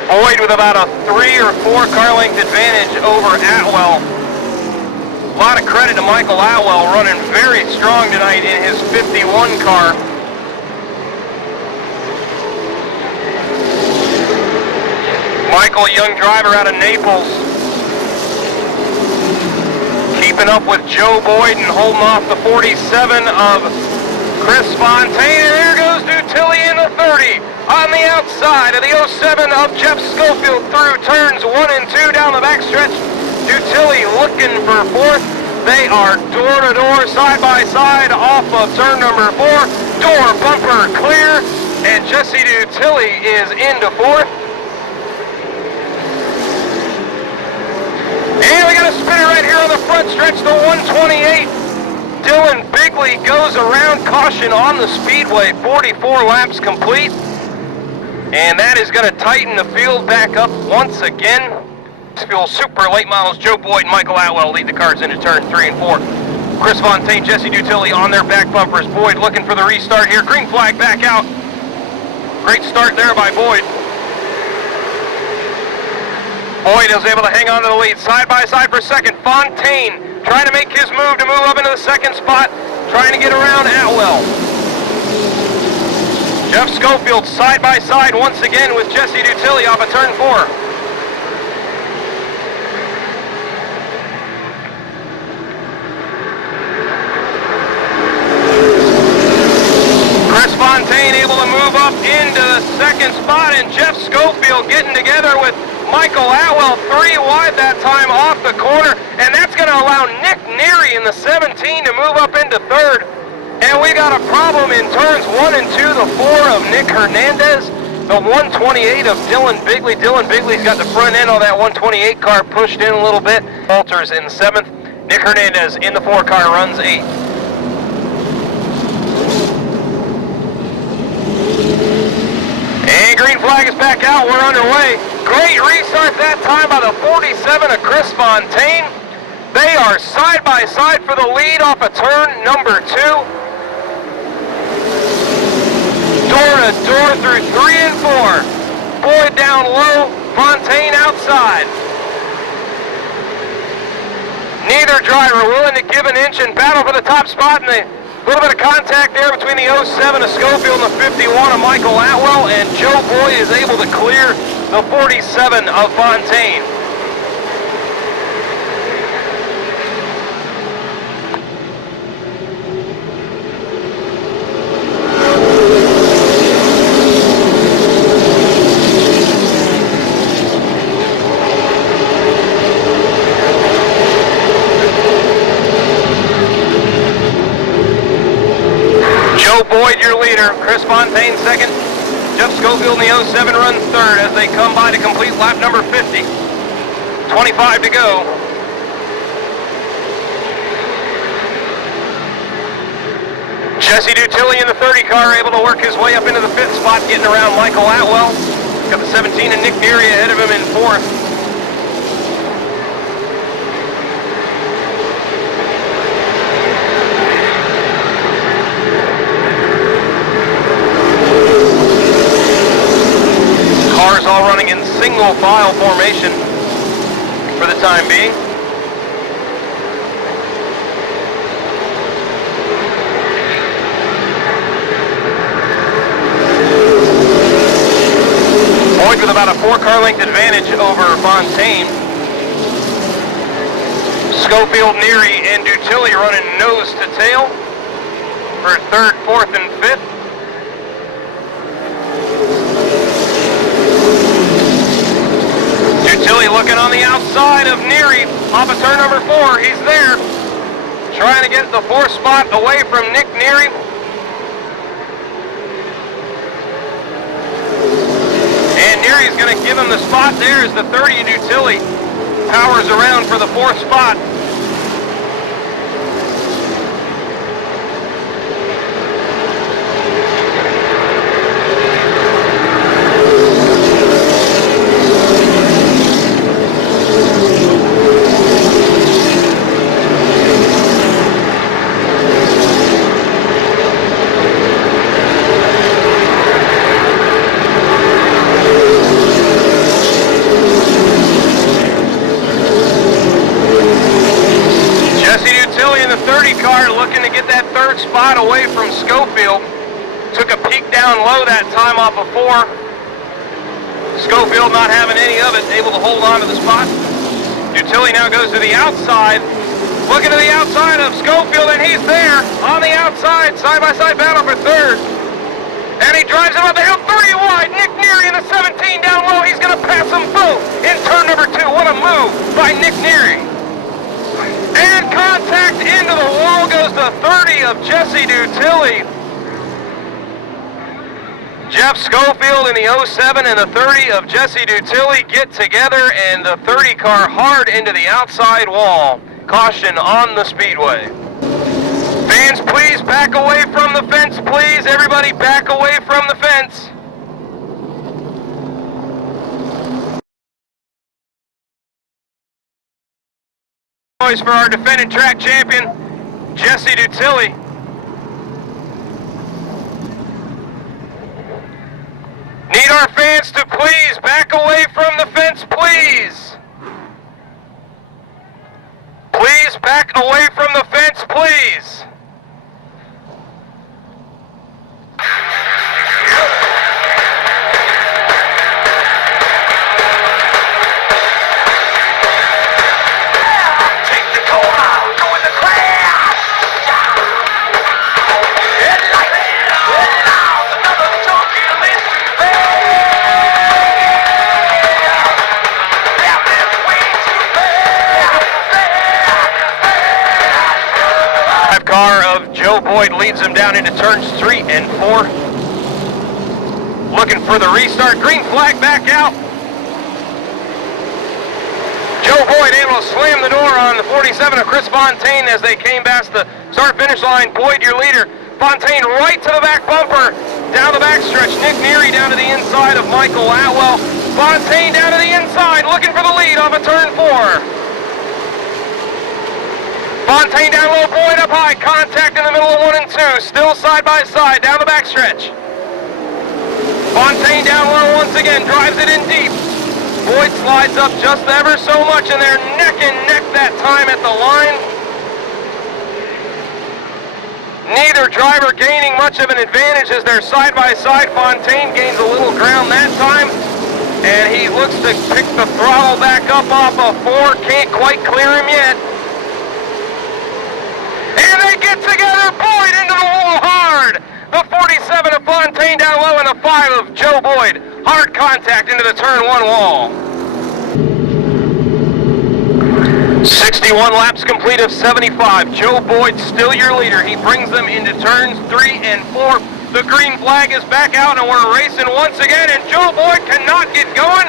Boyd with about a 3 or 4 car length advantage over Atwell. A lot of credit to Michael Atwell running very strong tonight in his 51 car. Michael, young driver out of Naples, keeping up with Joe Boyd and holding off the 47 of Chris Fontaine, and there goes Dutilli in the 30 on the outside of the 07 of Jeff Schofield through turns 1 and 2 down the backstretch. Dutilli looking for 4th. They are door to door, side by side off of turn number 4. Door bumper clear, and Jesse Dutilli is into 4th. And we got a spinner right here on the front stretch, the 128. Dylan Bigley goes around, caution on the speedway, 44 laps complete. And that is going to tighten the field back up once again. Fuel super late models, Joe Boyd and Michael Atwell lead the cars into turn 3 and 4. Chris Fontaine, Jesse Dutilli on their back bumpers. Boyd looking for the restart here. Green flag back out. Great start there by Boyd. Boyd is able to hang on to the lead. Side by side for 2nd. Fontaine trying to make his move to move up into the 2nd spot, trying to get around Atwell. Jeff Schofield side by side once again with Jesse Dutilli off of turn 4. Chris Fontaine able to move up into the 2nd spot, and Jeff Schofield getting together with Michael Atwell 3 wide that time off the corner, and that's going to allow Nick Neary in the 17 to move up into 3rd. And we got a problem in turns 1 and 2, the 4 of Nick Hernandez, the 128 of Dylan Bigley. Dylan Bigley's got the front end on that 128 car pushed in a little bit. Walters in 7th. Nick Hernandez in the 4 car runs 8th. And green flag is back out. We're underway. Great restart that time by the 47 of Chris Fontaine. They are side by side for the lead off of turn number 2. Door to door through 3 and 4. Boyd down low, Fontaine outside. Neither driver willing to give an inch and battle for the top spot, and a little bit of contact there between the 07 of Schofield and the 51 of Michael Atwell, and Joe Boyd is able to clear the 47 of Fontaine. Joe Boyd, your leader. Chris Fontaine, 2nd. Jeff Schofield Schofield in the 07 runs third as they come by to complete lap number 50. 25 to go. Jesse Dutilli in the 30 car able to work his way up into the 5th spot, getting around Michael Atwell. Got the 17 and Nick Neary ahead of him in 4th. Cars all running in single file formation for the time being. Boyd with about a 4-car length advantage over Fontaine. Schofield, Neary, and Dutilli running nose to tail for 3rd, 4th, and 5th. Dutilli looking on the outside of Neary off of turn number 4. He's there, trying to get the 4th spot away from Nick Neary. And Neary's going to give him the spot there as the 30 Dutilli powers around for the 4th spot. Car looking to get that 3rd spot away from Schofield. Took a peek down low that time off of 4. Schofield not having any of it, able to hold on to the spot. Dutilli now goes to the outside. Looking to the outside of Schofield, and he's there on the outside. Side-by-side battle for 3rd. And he drives him up the hill 30 wide. Nick Neary in the 17 down low. He's going to pass them both in turn number 2. What a move by Nick Neary. And contact into the wall goes the 30 of Jesse Dutilli. Jeff Schofield in the 07 and the 30 of Jesse Dutilli get together, and the 30 car hard into the outside wall. Caution on the speedway. Fans, please back away from the fence, please. Everybody back away from the fence. For our defending track champion, Jesse Dutilli. Need our fans to please back away from the fence, please. Please back away from the fence, please. Car of Joe Boyd leads him down into turns 3 and 4. Looking for the restart. Green flag back out. Joe Boyd able to slam the door on the 47 of Chris Fontaine as they came past the start-finish line. Boyd, your leader. Fontaine right to the back bumper. Down the back stretch. Nick Neary down to the inside of Michael Atwell. Fontaine down to the inside, looking for the lead off of turn 4. Fontaine down low, Boyd up high, contact in the middle of 1 and 2, still side by side, down the backstretch. Fontaine down low once again, drives it in deep. Boyd slides up just ever so much, and they're neck and neck that time at the line. Neither driver gaining much of an advantage as they're side by side. Fontaine gains a little ground that time, and he looks to pick the throttle back up off of 4, can't quite clear him yet. And they get together, Boyd into the wall hard. The 47 of Fontaine down low and the 5 of Joe Boyd. Hard contact into the turn 1 wall. 61 laps complete of 75. Joe Boyd still your leader. He brings them into turns 3 and 4. The green flag is back out and we're racing once again, and Joe Boyd cannot get going.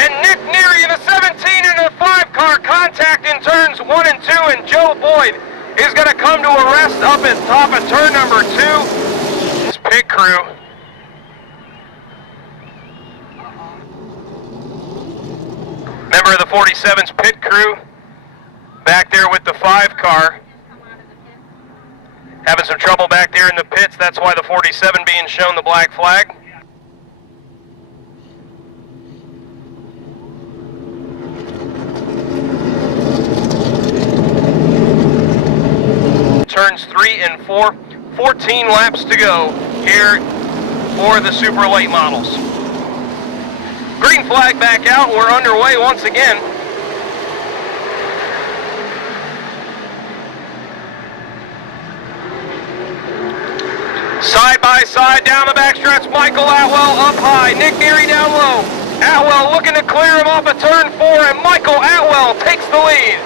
And Nick Neary in the 17 and the 5 car contact in turns 1 and 2, and Joe Boyd is going to come to a rest up at top of turn number 2. This pit crew. Member of the 47's pit crew back there with the 5 car. Having some trouble back there in the pits, that's why the 47 being shown the black flag. Turns 3 and 4, 14 laps to go here for the super late models. Green flag back out, we're underway once again. Side by side down the backstretch, Michael Atwell up high, Nick Neary down low. Atwell looking to clear him off of turn 4, and Michael Atwell takes the lead.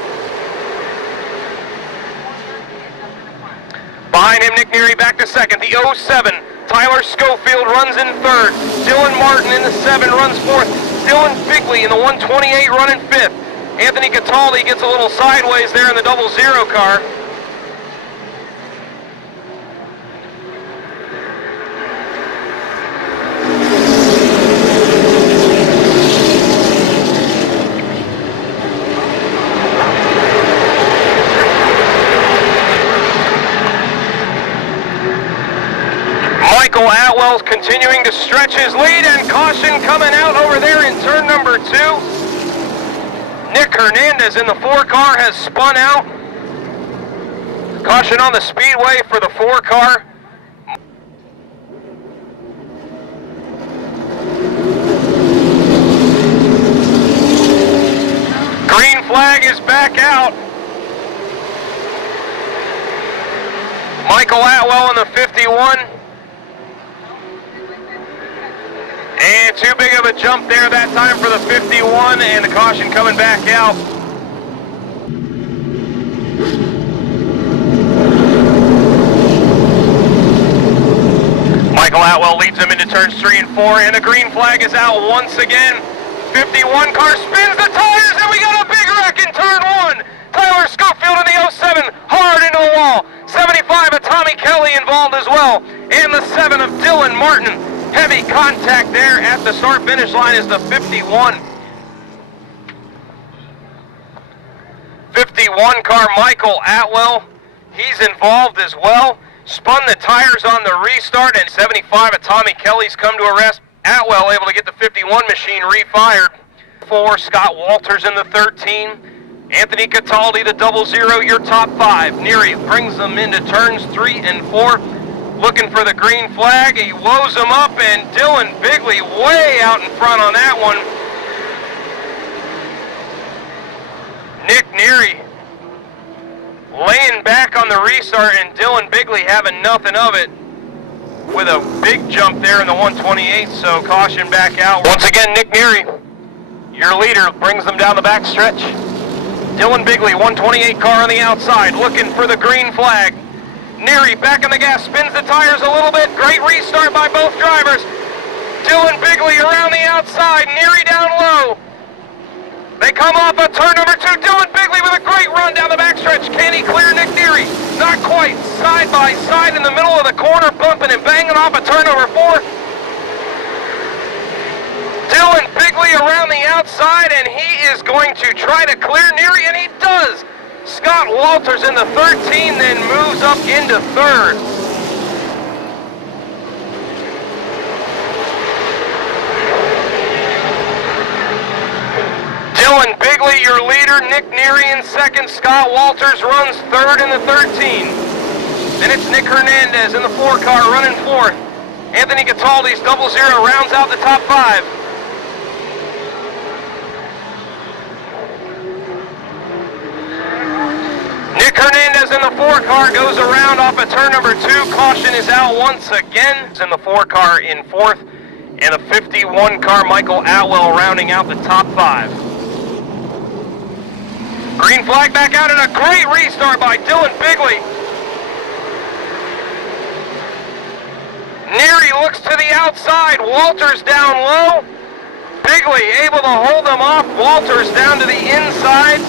Behind him, Nick Neary back to second. The 07, Tyler Schofield runs in third. Dylan Martin in the 7 runs fourth. Dylan Bigley in the 128 running fifth. Anthony Cataldi gets a little sideways there in the 00 car. Michael Atwell's continuing to stretch his lead, and caution coming out over there in turn number 2. Nick Hernandez in the 4 car has spun out. Caution on the speedway for the 4 car. Green flag is back out. Michael Atwell in the 51. And too big of a jump there that time for the 51, and the caution coming back out. Michael Atwell leads him into turns 3 and 4, and the green flag is out once again. 51 car spins the tires, and we got a big wreck in turn 1. Tyler Schofield in the 07, hard into the wall. 75 of Tommy Kelly involved as well, and the 7 of Dylan Martin. Heavy contact there at the start-finish line is the 51. 51 car Michael Atwell, he's involved as well. Spun the tires on the restart, and 75 of Tommy Kelly's come to a rest. Atwell able to get the 51 machine refired. 4, Scott Walters in the 13. Anthony Cataldi, the 00, your top 5. Neary brings them into turns 3 and 4. Looking for the green flag, he woes him up, and Dylan Bigley way out in front on that one. Nick Neary laying back on the restart, and Dylan Bigley having nothing of it with a big jump there in the 128, so caution back out. Once again, Nick Neary, your leader, brings them down the back stretch. Dylan Bigley, 128 car on the outside, looking for the green flag. Neary back on the gas, spins the tires a little bit. Great restart by both drivers. Dylan Bigley around the outside, Neary down low. They come off of turn number 2. Dylan Bigley with a great run down the backstretch. Can he clear Nick Neary? Not quite. Side by side in the middle of the corner, bumping and banging off of turn number 4. Dylan Bigley around the outside, and he is going to try to clear Neary, and he does. Scott Walters in the 13, then moves up into 3rd. Dylan Bigley, your leader. Nick Neary in 2nd. Scott Walters runs 3rd in the 13. Then it's Nick Hernandez in the 4 car running 4th. Anthony Cataldi's 00 rounds out the top 5. Nick Hernandez in the 4 car goes around off of turn number 2. Caution is out once again. He's in the 4 car in 4th. And the 51 car, Michael Atwell, rounding out the top 5. Green flag back out, and a great restart by Dylan Bigley. Neary looks to the outside. Walters down low. Bigley able to hold them off. Walters down to the inside.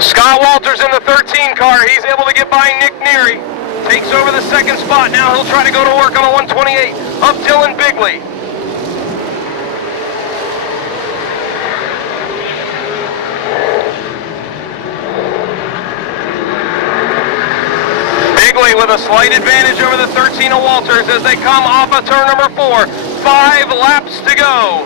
Scott Walters in the 13 car. He's able to get by Nick Neary. Takes over the second spot. Now he'll try to go to work on a 128 of Dylan Bigley. Bigley with a slight advantage over the 13 of Walters as they come off of turn number 4. 5 laps to go.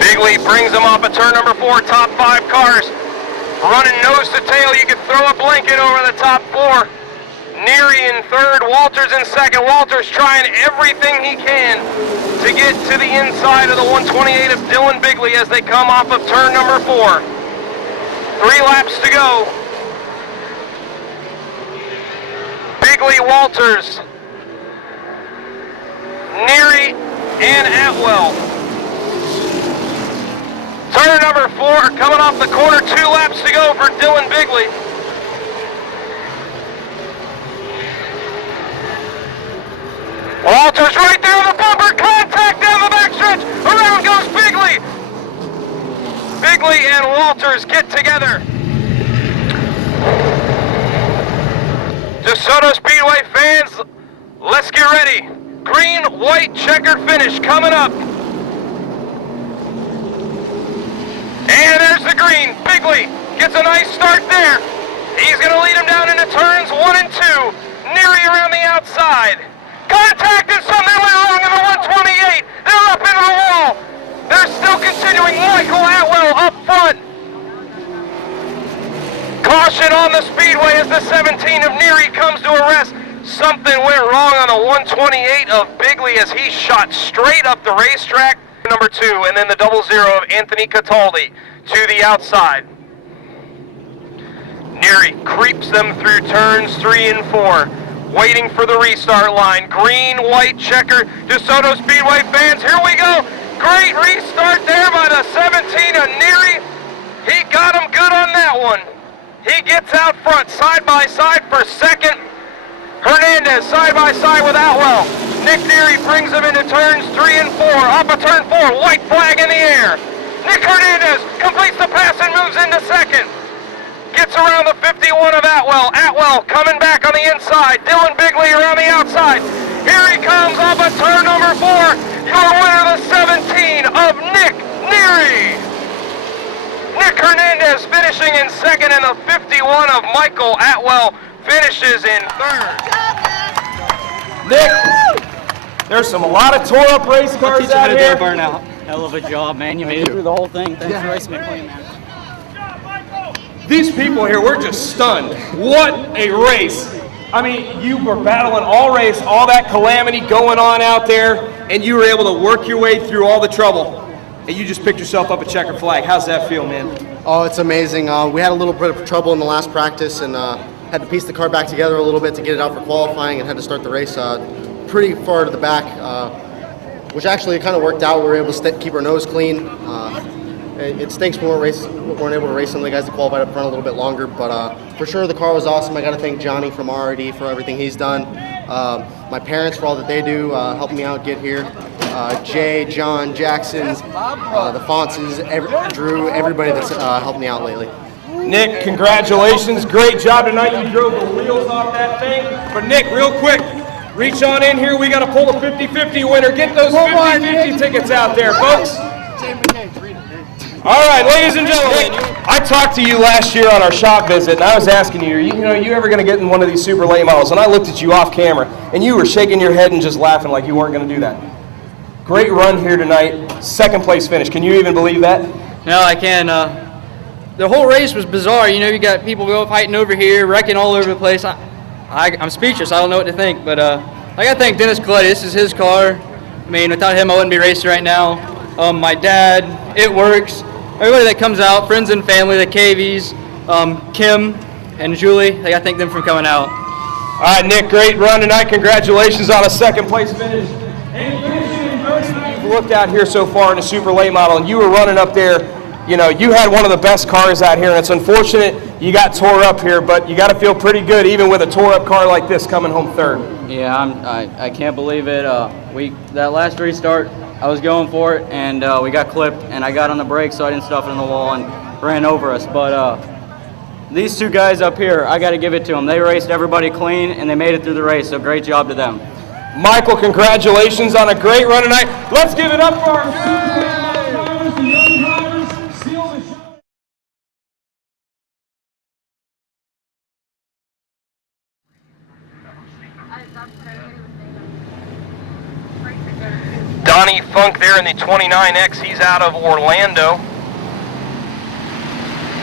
Bigley brings them off of turn number 4, top 5 cars. Running nose to tail, you can throw a blanket over the top 4. Neary in third, Walters in second. Walters trying everything he can to get to the inside of the 128 of Dylan Bigley as they come off of turn number 4. 3 laps to go. Bigley, Walters, Neary, and Atwell. Turn number 4 coming off the corner, 2 laps to go for Dylan Bigley. Walters right there on the bumper, contact down the backstretch, around goes Bigley. Bigley and Walters get together. Desoto Speedway fans, let's get ready. Green, white, checkered finish coming up. And there's the green. Bigley gets a nice start there. He's going to lead him down into turns 1 and 2. Neary around the outside. Contact and something went wrong in the 128. They're up into the wall. They're still continuing. Michael Atwell up front. Caution on the speedway as the 17 of Neary comes to a rest. Something went wrong on the 128 of Bigley as he shot straight up the racetrack. Number 2, and then the 00 of Anthony Cataldi to the outside. Neary creeps them through turns 3 and 4. Waiting for the restart line. Green, white, checker. DeSoto Speedway fans, here we go. Great restart there by the 17 of Neary. He got him good on that one. He gets out front, side by side for second. Hernandez side by side with Atwell. Nick Neary brings him into turns 3 and 4. Up a turn 4, white flag in the air. Nick Hernandez completes the pass and moves into second. Gets around the 51 of Atwell. Atwell coming back on the inside. Dylan Bigley around the outside. Here he comes off of turn number 4. Your winner, the 17 of Nick Neary. Nick Hernandez finishing in second, and the 51 of Michael Atwell finishes in third. Nick, there's a lot of tore up race cars out here. Burnout. Hell of a job, man. You made it through the whole thing. Thanks for racing me clean, man. These people here, we're just stunned. What a race. I mean, you were battling all race, all that calamity going on out there, and you were able to work your way through all the trouble. And you just picked yourself up a checkered flag. How's that feel, man? Oh, it's amazing. We had a little bit of trouble in the last practice and had to piece the car back together a little bit to get it out for qualifying and had to start the race pretty far to the back, which actually kind of worked out. We were able to keep our nose clean. It stinks we weren't able to race some of the guys that qualified up front a little bit longer, but for sure the car was awesome. I got to thank Johnny from RRD for everything he's done. My parents for all that they do, helping me out get here. Jay, John, Jackson, the Fonces, Drew, everybody that's helped me out lately. Nick, congratulations. Great job tonight. You drove the wheels off that thing. But Nick, real quick, reach on in here. We got to pull a 50-50 winner. Get those 50-50 tickets out there, folks. All right, ladies and gentlemen, I talked to you last year on our shop visit, and I was asking you, you ever going to get in one of these super late models? And I looked at you off camera, and you were shaking your head and just laughing like you weren't going to do that. Great run here tonight, second place finish. Can you even believe that? No, I can. The whole race was bizarre. You got people fighting over here, wrecking all over the place. I'm speechless. I don't know what to think. But I got to thank Dennis Coletti. This is his car. I mean, without him, I wouldn't be racing right now. My dad, It Works, everybody that comes out, friends and family, the KVs, Kim and Julie, I thank them for coming out. All right, Nick, great run tonight. Congratulations on a second place finish. You've looked out here so far in the super late model, and you were running up there. You know, you had one of the best cars out here, and it's unfortunate you got tore up here, but you got to feel pretty good even with a tore up car like this coming home third. Yeah, I can't believe it. That last restart, I was going for it, and we got clipped, and I got on the brakes so I didn't stuff it in the wall and ran over us. But these two guys up here, I got to give it to them. They raced everybody clean, and they made it through the race, so great job to them. Michael, congratulations on a great run tonight. Let's give it up for our Donnie Funk there in the 29X. He's out of Orlando.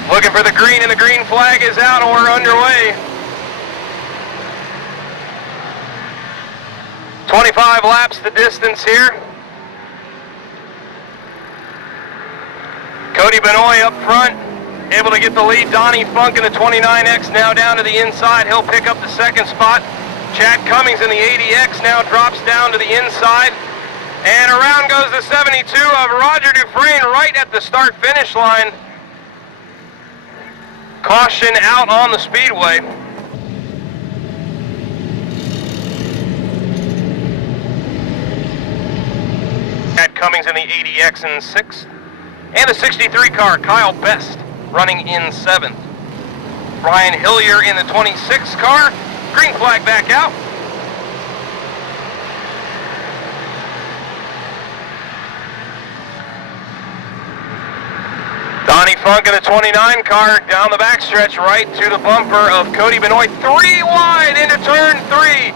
Looking for the green, and the green flag is out, and we're underway. 25 laps the distance here. Cody Benoit up front, able to get the lead. Donnie Funk in the 29X now down to the inside. He'll pick up the second spot. Chad Cummings in the 80X now drops down to the inside. And around goes the 72 of Roger Dufresne right at the start-finish line. Caution out on the speedway. Chad Cummings in the 80X in 6th. And the 63 car, Kyle Best, running in 7th. Brian Hillier in the 26 car. Green flag back out. Donnie Funk in the 29 car down the backstretch right to the bumper of Cody Benoit. 3 wide into turn 3.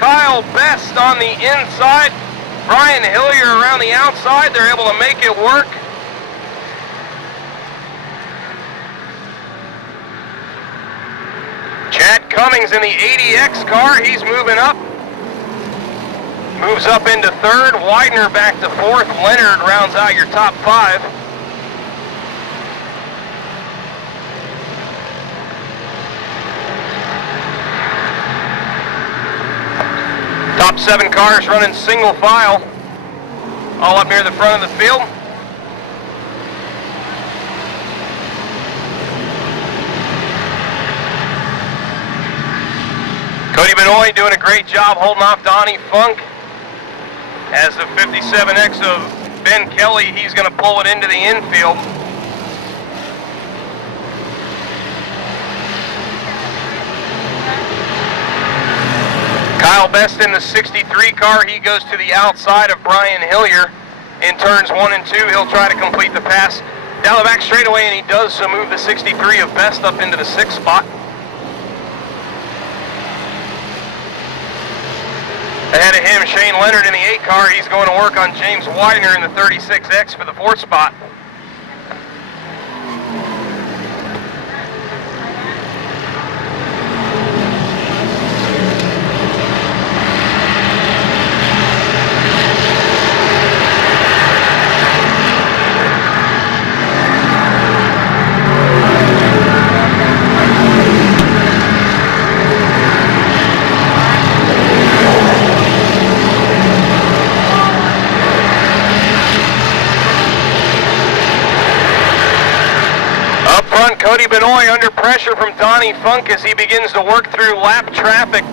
Kyle Best on the inside. Brian Hillier around the outside. They're able to make it work. Chad Cummings in the 80X car. He's moving up. Moves up into 3rd. Widener back to 4th. Leonard rounds out your top 5. Top 7 cars running single file, all up near the front of the field. Cody Benoit doing a great job holding off Donnie Funk. As the 57X of Ben Kelly, he's going to pull it into the infield. Kyle Best in the 63 car. He goes to the outside of Brian Hillier in turns 1 and 2. He'll try to complete the pass down the back straightaway, and he does so move the 63 of Best up into the 6th spot. Ahead of him, Shane Leonard in the 8 car. He's going to work on James Widener in the 36X for the 4th spot. Cody Benoit under pressure from Donnie Funk as he begins to work through lap traffic.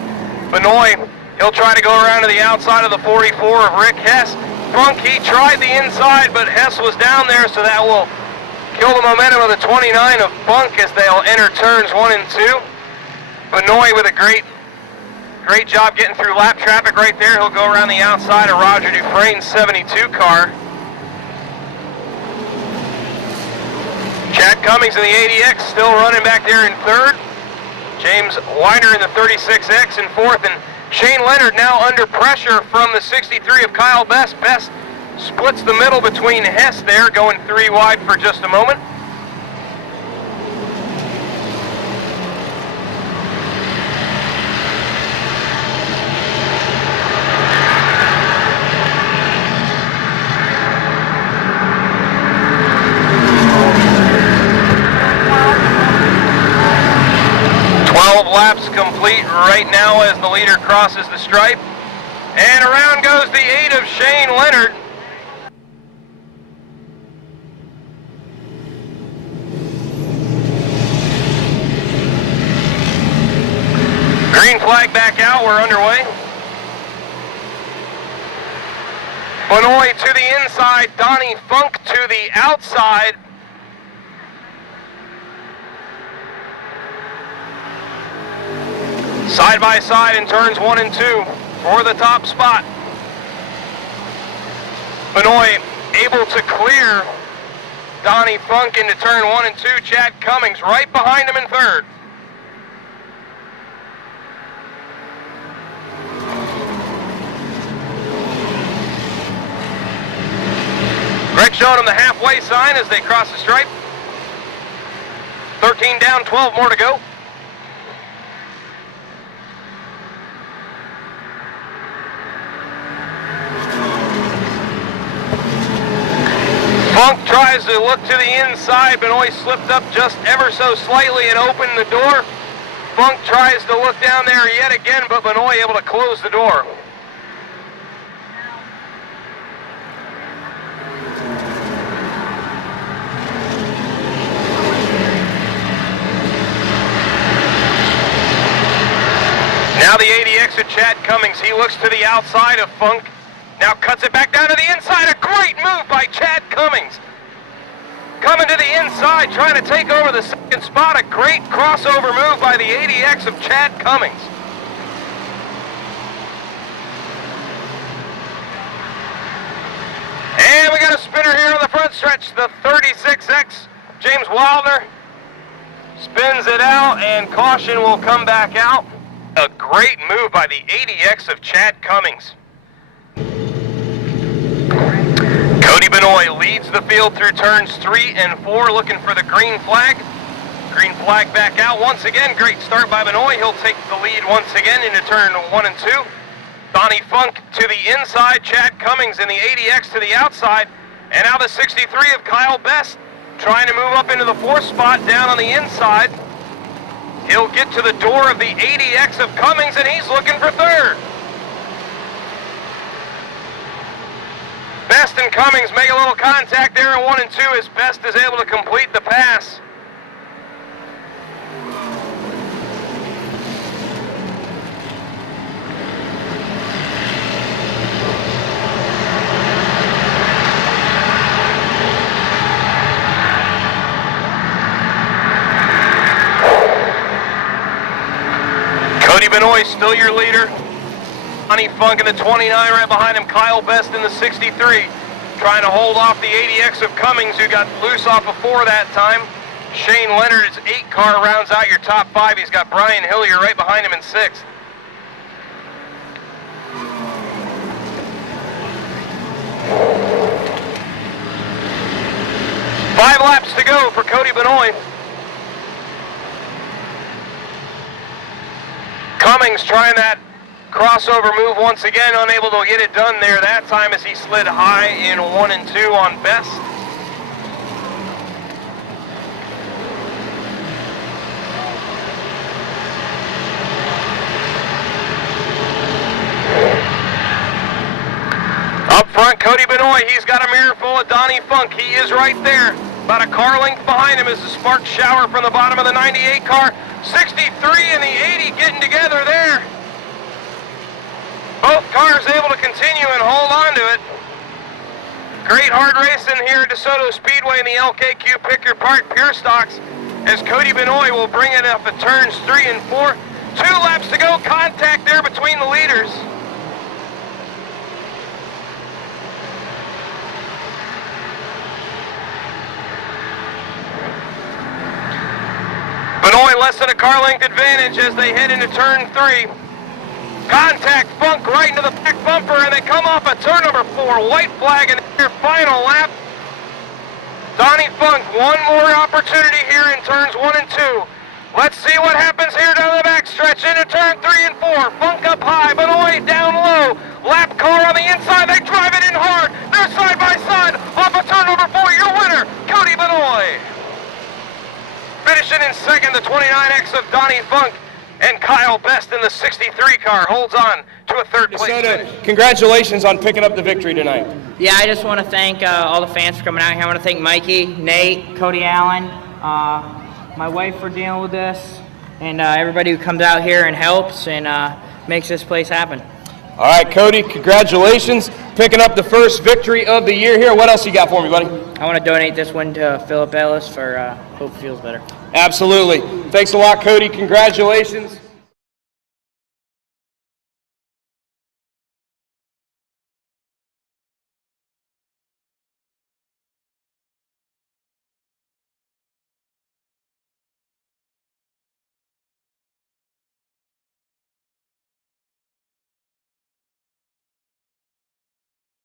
Benoit, he'll try to go around to the outside of the 44 of Rick Hess. Funk, he tried the inside, but Hess was down there, so that will kill the momentum of the 29 of Funk as they'll enter turns 1 and 2. Benoit with a great job getting through lap traffic right there. He'll go around the outside of Roger Dufresne's 72 car. Chad Cummings in the 80X still running back there in 3rd. James Widener in the 36X in 4th. And Shane Leonard now under pressure from the 63 of Kyle Best. Best splits the middle between Hess there, going 3 wide for just a moment. now as the leader crosses the stripe. And around goes the 8 of Shane Leonard. Green flag back out, we're underway. Benoit to the inside, Donnie Funk to the outside. Side by side in turns 1 and 2 for the top spot. Benoit able to clear Donnie Funk into turn 1 and 2. Chad Cummings right behind him in third. Greg showing him the halfway sign as they cross the stripe. 13 down, 12 more to go. Funk tries to look to the inside. Benoit slipped up just ever so slightly and opened the door. Funk tries to look down there yet again, but Benoit able to close the door. Now the 80X of Chad Cummings. He looks to the outside of Funk. Now cuts it back down to the inside. A great move by Chad Cummings. Coming to the inside, trying to take over the second spot. A great crossover move by the 80X of Chad Cummings. And we got a spinner here on the front stretch. The 36X, James Wilder, spins it out, and caution will come back out. A great move by the 80X of Chad Cummings. Cody Benoit leads the field through turns 3 and 4, looking for the green flag. Green flag back out once again. Great start by Benoit. He'll take the lead once again into turn 1 and 2. Donnie Funk to the inside. Chad Cummings in the 80X to the outside. And now the 63 of Kyle Best trying to move up into the 4th spot down on the inside. He'll get to the door of the 80X of Cummings, and he's looking for third. Best and Cummings make a little contact there in 1 and 2 as Best is able to complete the pass. Cody Benoit still your leader. Donnie Funk in the 29 right behind him. Kyle Best in the 63. Trying to hold off the 80X of Cummings, who got loose off of 4 that time. Shane Leonard's 8 car rounds out your top 5. He's got Brian Hillier right behind him in 6th. Five laps to go for Cody Benoit. Cummings trying that crossover move once again, unable to get it done there that time as he slid high in 1 and 2 on Best. Up front, Cody Benoit, he's got a mirror full of Donnie Funk. He is right there, about a car length behind him as the spark shower from the bottom of the 98 car. 63 and the 80 getting together there. Both cars able to continue and hold on to it. Great hard racing here at Desoto Speedway in the LKQ Pick Your Park Pure Stocks as Cody Benoit will bring it up at turns 3 and 4. 2 laps to go, contact there between the leaders. Benoit less than a car length advantage as they head into turn 3. Contact Funk right into the back bumper, and they come off at turn number 4. White flag in their final lap. Donnie Funk, one more opportunity here in turns 1 and 2. Let's see what happens here down the backstretch into turn 3 and 4. Funk up high, Benoit down low. Lap car on the inside, they drive it in hard. They're side by side off of turn number 4. Your winner, Cody Benoit. Finishing in second, the 29X of Donnie Funk. And Kyle Best in the 63 car holds on to a third place finish. Desoto, congratulations on picking up the victory tonight. Yeah, I just want to thank all the fans for coming out here. I want to thank Mikey, Nate, Cody Allen, my wife for dealing with this, and everybody who comes out here and helps and makes this place happen. All right, Cody, congratulations. Picking up the first victory of the year here. What else you got for me, buddy? I want to donate this one to Philip Ellis for Hope Feels Better. Absolutely. Thanks a lot, Cody. Congratulations.